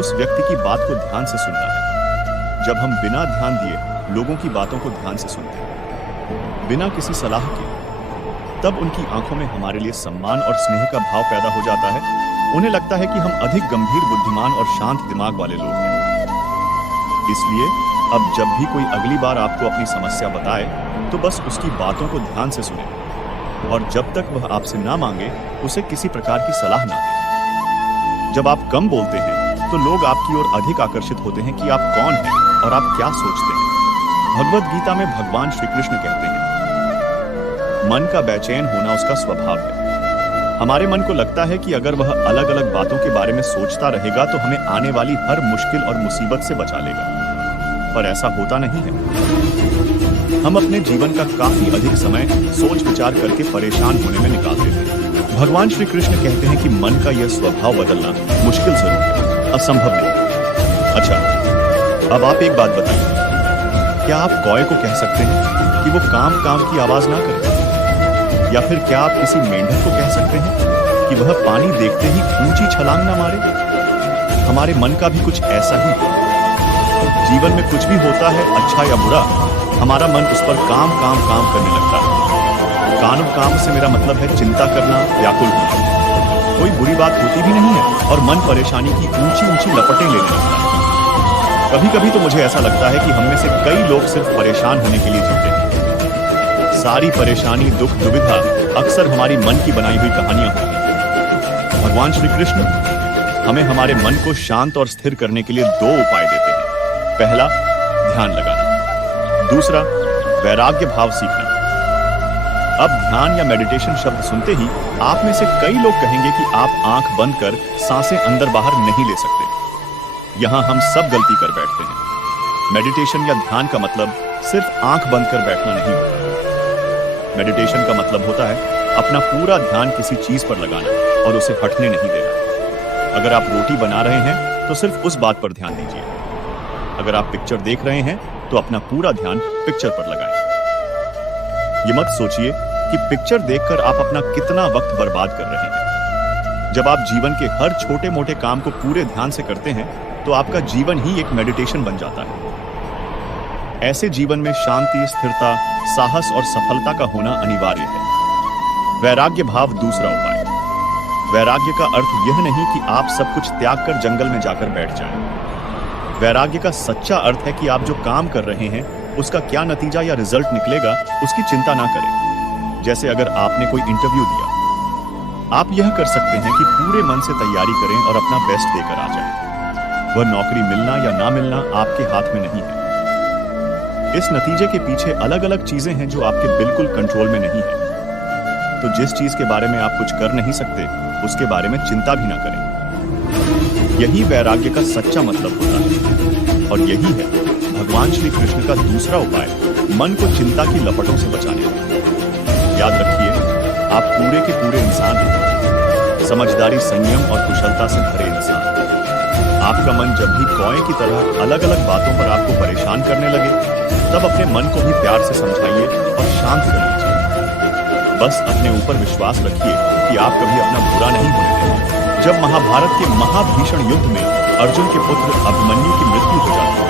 उस व्यक्ति की बात को ध्यान से सुनना है। जब हम बिना ध्यान दिए लोगों की बातों को ध्यान से सुनते हैं, बिना किसी सलाह के, तब उनकी आंखों में हमारे लिए सम्मान और स्नेह का भाव पैदा हो जाता है। उन्हें लगता है कि हम अधिक गंभीर, बुद्धिमान और शांत दिमाग वाले लोग हैं। इसलिए अब जब भी कोई अगली बार आपको अपनी समस्या बताए, तो बस उसकी बातों को ध्यान से सुनें और जब तक वह आपसे ना मांगे, उसे किसी प्रकार की सलाह ना दें। जब आप कम बोलते हैं, तो लोग आपकी ओर अधिक आकर्षित होते हैं कि आप कौन हैं और आप क्या सोचते हैं। भगवद गीता में भगवान श्री कृष्ण कहते हैं, मन का बेचैन होना उसका स्वभाव है। हमारे मन को लगता है कि अगर वह अलग अलग बातों के बारे में सोचता रहेगा, तो हमें आने वाली हर मुश्किल और मुसीबत से बचा लेगा, पर ऐसा होता नहीं है। हम अपने जीवन का काफी अधिक समय सोच विचार करके परेशान होने में निकाल देते हैं। भगवान श्री कृष्ण कहते हैं कि मन का यह स्वभाव बदलना मुश्किल जरूर है, असंभव नहीं। अच्छा, अब आप एक बात बताइए, क्या आप कौए को कह सकते हैं कि वो काम काम की आवाज ना करे? या फिर क्या आप किसी मेंढक को कह सकते हैं कि वह पानी देखते ही ऊंची छलांग ना मारे? हमारे मन का भी कुछ ऐसा ही है। जीवन में कुछ भी होता है, अच्छा या बुरा, हमारा मन उस पर काम करने लगता है। काम से मेरा मतलब है चिंता करना, व्याकुल होना। कोई बुरी बात होती भी नहीं है और मन परेशानी की ऊंची लपटें लेने लगता है। कभी कभी तो मुझे ऐसा लगता है कि हम में से कई लोग सिर्फ परेशान होने के लिए जीते हैं। सारी परेशानी, दुख, दुविधा अक्सर हमारी मन की बनाई हुई कहानियां होती हैं। भगवान श्री कृष्ण हमें हमारे मन को शांत और स्थिर करने के लिए 2 उपाय देते हैं। पहला, ध्यान लगाना। दूसरा, वैराग्य भाव सीखना। अब ध्यान या मेडिटेशन शब्द सुनते ही आप में से कई लोग कहेंगे कि आप आंख बंद कर सांसें अंदर बाहर नहीं ले सकते। यहां हम सब गलती कर बैठते हैं। मेडिटेशन या ध्यान का मतलब सिर्फ आंख बंद कर बैठना नहीं होता। मेडिटेशन का मतलब होता है अपना पूरा ध्यान किसी चीज पर लगाना और उसे हटने नहीं देना। अगर आप रोटी बना रहे हैं तो सिर्फ उस बात पर ध्यान दीजिए। अगर आप पिक्चर देख रहे हैं तो अपना पूरा ध्यान पिक्चर पर लगाएं। ये मत सोचिए कि पिक्चर देखकर आप अपना कितना वक्त बर्बाद कर रहे हैं। जब आप जीवन के हर छोटे मोटे काम को पूरे ध्यान से करते हैं तो आपका जीवन ही एक मेडिटेशन बन जाता है। ऐसे जीवन में शांति, स्थिरता, साहस और सफलता का होना अनिवार्य है। वैराग्य भाव दूसरा उपाय। वैराग्य का अर्थ यह नहीं कि आप सब कुछ त्याग कर जंगल में जाकर बैठ जाएं। वैराग्य का सच्चा अर्थ है कि आप जो काम कर रहे हैं उसका क्या नतीजा या रिजल्ट निकलेगा उसकी चिंता ना करें। जैसे अगर आपने कोई इंटरव्यू दिया, आप यह कर सकते हैं कि पूरे मन से तैयारी करें और अपना बेस्ट देकर आ जाएं। वह नौकरी मिलना या ना मिलना आपके हाथ में नहीं है। इस नतीजे के पीछे अलग अलग चीजें हैं जो आपके बिल्कुल कंट्रोल में नहीं है। तो जिस चीज के बारे में आप कुछ कर नहीं सकते उसके बारे में चिंता भी ना करें। यही वैराग्य का सच्चा मतलब होता है। और यही है भगवान श्री कृष्ण का दूसरा उपाय, मन को चिंता की लपटों से बचाने का। याद रखिए, आप पूरे के पूरे इंसान हैं। समझदारी, संयम और कुशलता से भरे इंसान। आपका मन जब भी कौए की तरह अलग अलग बातों पर आपको परेशान करने लगे, तब अपने मन को भी प्यार से समझाइए और शांत कर लीजिए। बस अपने ऊपर विश्वास रखिए कि आप कभी अपना बुरा नहीं होने देंगे। जब महाभारत के महाभीषण युद्ध में अर्जुन के पुत्र अभिमन्यु की मृत्यु हो जाती है,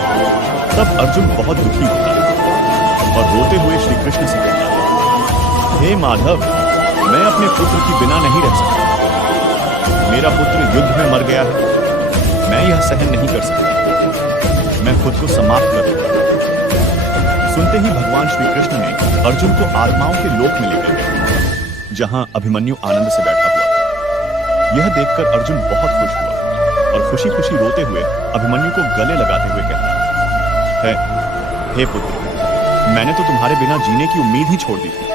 तब अर्जुन बहुत दुखी होता है और रोते हुए श्री कृष्ण से कहता है, हे माधव, मैं अपने पुत्र के बिना नहीं रह सकता। मेरा पुत्र युद्ध में मर गया है। मैं यह सहन नहीं कर सकता। मैं खुद को समाप्त कर दूंगा। सुनते ही भगवान श्री कृष्ण ने अर्जुन को आत्माओं के लोक में लेकर गए, जहां अभिमन्यु आनंद से बैठा हुआ था। यह देखकर अर्जुन बहुत खुश हुआ और खुशी खुशी रोते हुए अभिमन्यु को गले लगाते हुए कहता है, हे पुत्र, मैंने तो तुम्हारे बिना जीने की उम्मीद ही छोड़ दी थी।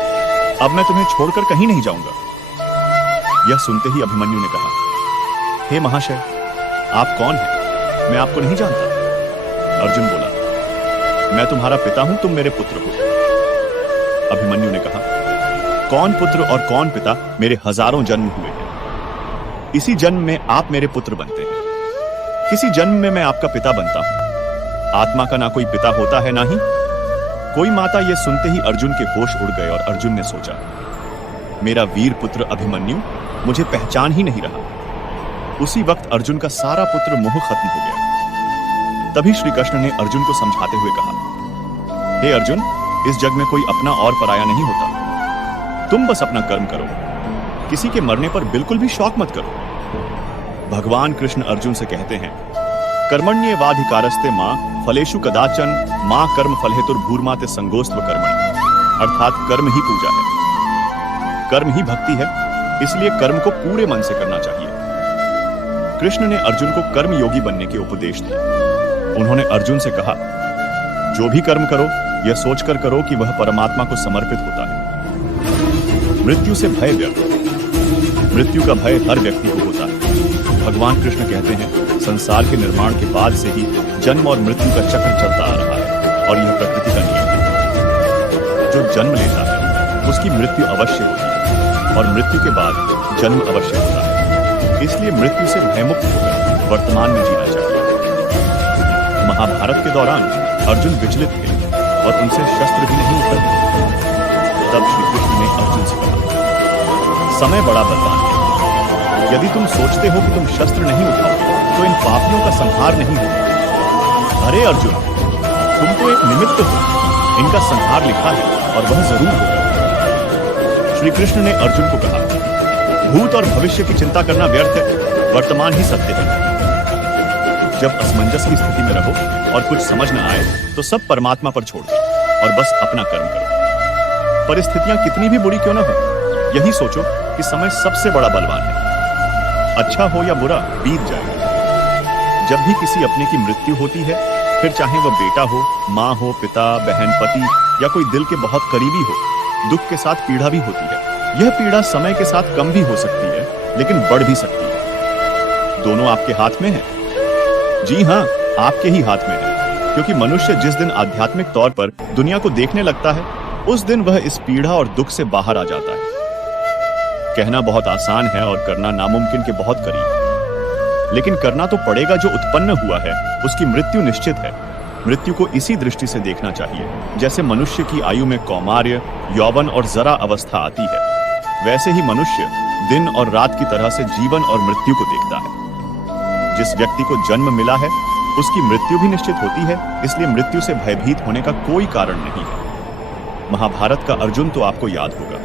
अब मैं तुम्हें छोड़कर कहीं नहीं जाऊंगा। यह सुनते ही अभिमन्यु ने कहा, हे महाशय, आप कौन हैं? मैं आपको नहीं जानता। अर्जुन बोला, मैं तुम्हारा पिता हूं, तुम मेरे पुत्र हो। अभिमन्यु ने कहा, कौन पुत्र और कौन पिता, मेरे हजारों जन्म हुए हैं। इसी जन्म में आप मेरे पुत्र बनते हैं, किसी जन्म में मैं आपका पिता बनता हूं। आत्मा का ना कोई पिता होता है ना ही कोई माता। यह सुनते ही अर्जुन के होश उड़ गए और अर्जुन ने सोचा, मेरा वीर पुत्र अभिमन्यु मुझे पहचान ही नहीं रहा। उसी वक्त अर्जुन का सारा पुत्र मोह खत्म हो गया। तभी श्री कृष्ण ने अर्जुन को समझाते हुए कहा, हे अर्जुन, इस जग में कोई अपना और पराया नहीं होता। तुम बस अपना कर्म करो, किसी के मरने पर बिल्कुल भी शौक मत करो। भगवान कृष्ण अर्जुन से कहते हैं, कर्मण्येवाधिकारस्ते मां फलेषु कदाचन मां कर्म फलहेतुर्भूर्माते संगोस्त्व कर्मणि। अर्थात कर्म ही पूजा है, कर्म ही भक्ति है, इसलिए कर्म को पूरे मन से करना चाहिए। कृष्ण ने अर्जुन को कर्म योगी बनने के उपदेश दिए। उन्होंने अर्जुन से कहा, जो भी कर्म करो यह सोचकर करो कि वह परमात्मा को समर्पित होता है। मृत्यु से भय व्यर्थ। मृत्यु का भय हर व्यक्ति को होता है। भगवान कृष्ण कहते हैं, संसार के निर्माण के बाद से ही जन्म और मृत्यु का चक्र चलता आ रहा है और यह प्रकृति का नियम है। जो जन्म लेता है उसकी मृत्यु अवश्य होती है और मृत्यु के बाद जन्म अवश्य होता है। इसलिए मृत्यु से भयमुक्त होकर वर्तमान में जीना चाहिए। महाभारत के दौरान अर्जुन विचलित थे और उनसे शस्त्र भी नहीं उठते। तब श्री कृष्ण ने अर्जुन से कहा, समय बड़ा बलवान है। यदि तुम सोचते हो कि तुम शस्त्र नहीं उठाओगे तो इन पापियों का संहार नहीं होगा। अरे अर्जुन, तुम तो एक निमित्त हो, इनका संहार लिखा है और वह जरूर होगा। श्री कृष्ण ने अर्जुन को कहा, भूत और भविष्य की चिंता करना व्यर्थ है, वर्तमान ही सत्य है। जब असमंजस की स्थिति में रहो और कुछ समझ न आए तो सब परमात्मा पर छोड़ दो और बस अपना कर्म करो। परिस्थितियां कितनी भी बुरी क्यों न हो, यही सोचो कि समय सबसे बड़ा बलवान है। अच्छा हो या बुरा बीत जाएगा। जब भी किसी अपने की मृत्यु होती है, फिर चाहे वह बेटा हो, माँ हो, पिता, बहन, पति या कोई दिल के बहुत करीबी हो, दुख के साथ पीड़ा भी होती है। यह पीड़ा समय के साथ कम भी हो सकती है, लेकिन बढ़ भी सकती है। दोनों आपके हाथ में है। जी हाँ, आपके ही हाथ में है, क्योंकि मनुष्य जिस दिन आध्यात्मिक तौर पर दुनिया को देखने लगता है, उस दिन वह इस पीड़ा और दुख से बाहर आ जाता है। कहना बहुत आसान है और करना नामुमकिन के बहुत करीब, लेकिन करना तो पड़ेगा। जो उत्पन्न हुआ है उसकी मृत्यु निश्चित है। मृत्यु को इसी दृष्टि से देखना चाहिए, जैसे मनुष्य की आयु में कौमार्य, यौवन और जरा अवस्था आती है, वैसे ही मनुष्य दिन और रात की तरह से जीवन और मृत्यु को देखता है। जिस व्यक्ति को जन्म मिला है उसकी मृत्यु भी निश्चित होती है, इसलिए मृत्यु से भयभीत होने का कोई कारण नहीं है। महाभारत का अर्जुन तो आपको याद होगा।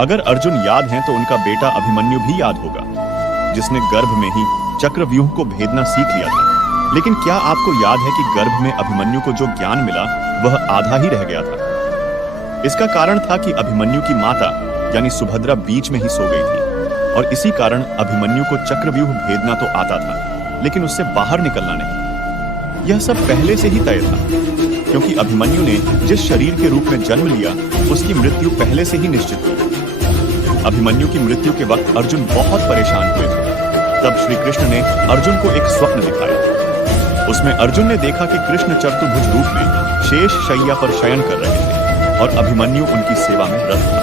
अगर अर्जुन याद हैं तो उनका बेटा अभिमन्यु भी याद होगा, जिसने गर्भ में ही चक्रव्यूह को भेदना सीख लिया था। लेकिन क्या आपको याद है कि गर्भ में अभिमन्यु को जो ज्ञान मिला वह आधा ही रह गया था। इसका कारण था कि अभिमन्यु की माता यानी सुभद्रा बीच में ही सो गई थी, और इसी कारण अभिमन्यु को चक्रव्यूह भेदना तो आता था, लेकिन उससे बाहर निकलना नहीं। यह सब पहले से ही तय था, क्योंकि अभिमन्यु ने जिस शरीर के रूप में जन्म लिया उसकी मृत्यु पहले से ही निश्चित थी। अभिमन्यु की मृत्यु के वक्त अर्जुन बहुत परेशान हुए थे। तब श्री कृष्ण ने अर्जुन को एक स्वप्न दिखाया। उसमें अर्जुन ने देखा कि कृष्ण चतुर्भुज रूप में शेष शैया पर शयन कर रहे थे और अभिमन्यु उनकी सेवा में रत था।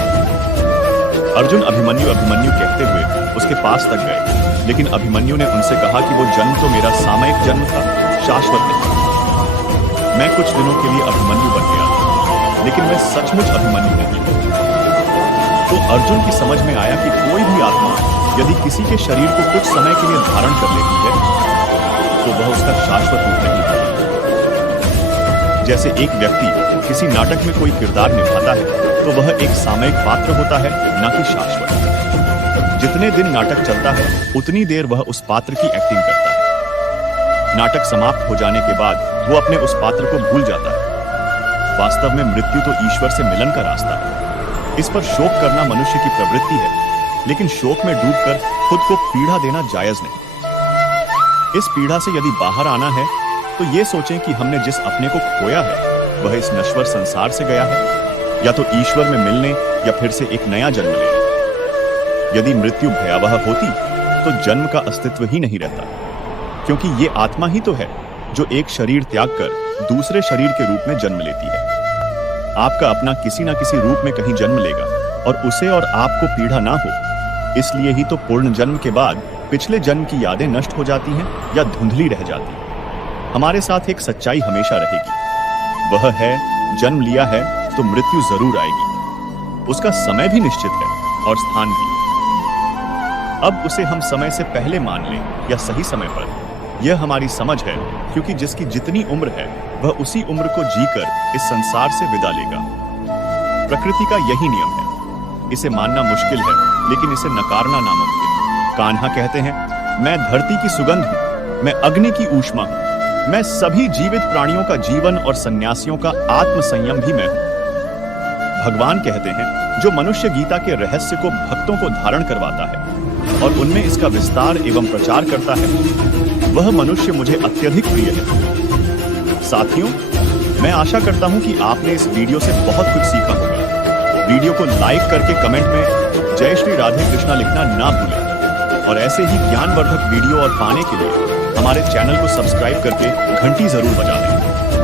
अर्जुन अभिमन्यु कहते हुए उसके पास तक गए, लेकिन अभिमन्यु ने उनसे कहा कि वो जन्म तो मेरा सामयिक जन्म था, शाश्वत नहीं। मैं कुछ दिनों के लिए अभिमन्यु बन गया था, लेकिन मैं सचमुच अभिमन्यु नहीं हूं। तो अर्जुन की समझ में आया कि कोई भी आत्मा यदि किसी के शरीर को कुछ समय के लिए धारण कर लेती है तो वह उसका शाश्वत रूप नहीं है। जैसे एक व्यक्ति किसी नाटक में कोई किरदार निभाता है तो वह एक सामयिक पात्र होता है, न कि शाश्वत। जितने दिन नाटक चलता है उतनी देर वह उस पात्र की एक्टिंग करता है। नाटक समाप्त हो जाने के बाद वो अपने उस पात्र को भूल जाता है। वास्तव में मृत्यु तो ईश्वर से मिलन का रास्ता है। इस पर शोक करना मनुष्य की प्रवृत्ति है, लेकिन शोक में डूबकर खुद को पीड़ा देना जायज नहीं। इस पीड़ा से यदि बाहर आना है तो ये सोचें कि हमने जिस अपने को खोया है वह इस नश्वर संसार से गया है, या तो ईश्वर में मिलने या फिर से एक नया जन्म लेने। यदि मृत्यु भयावह होती तो जन्म का अस्तित्व ही नहीं रहता, क्योंकि ये आत्मा ही तो है जो एक शरीर त्याग कर दूसरे शरीर के रूप में जन्म लेती है। आपका अपना किसी न किसी रूप में कहीं जन्म लेगा और उसे और आपको पीड़ा ना हो, इसलिए ही तो पूर्ण जन्म के बाद पिछले जन्म की यादें नष्ट हो जाती हैं या धुंधली रह जाती हैं। हमारे साथ एक सच्चाई हमेशा रहेगी, वह है जन्म लिया है तो मृत्यु जरूर आएगी। उसका समय भी निश्चित है और स्थान भी। अब उसे हम समय से पहले मान लें या सही समय पर, यह हमारी समझ है, क्योंकि जिसकी जितनी उम्र है वह उसी उम्र को जीकर इस संसार से विदा लेगा। प्रकृति का यही नियम है। इसे मानना मुश्किल है, लेकिन इसे नकारना नामुमकिन। कान्हा कहते हैं, मैं धरती की सुगंध हूं, मैं अग्नि की ऊष्मा हूं, मैं सभी जीवित प्राणियों का जीवन और सन्यासियों का आत्म संयम भी मैं हूं। भगवान कहते हैं, जो मनुष्य गीता के रहस्य को भक्तों को धारण करवाता है और उनमें इसका विस्तार एवं प्रचार करता है, वह मनुष्य मुझे अत्यधिक प्रिय है। साथियों, मैं आशा करता हूं कि आपने इस वीडियो से बहुत कुछ सीखा होगा। वीडियो को लाइक करके कमेंट में जय श्री राधे कृष्णा लिखना ना भूलें, और ऐसे ही ज्ञानवर्धक वीडियो और पाने के लिए हमारे चैनल को सब्सक्राइब करके घंटी जरूर बजा दें।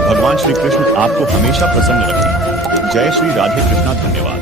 भगवान श्री कृष्ण आपको हमेशा प्रसन्न रखें। जय श्री राधे कृष्णा। धन्यवाद।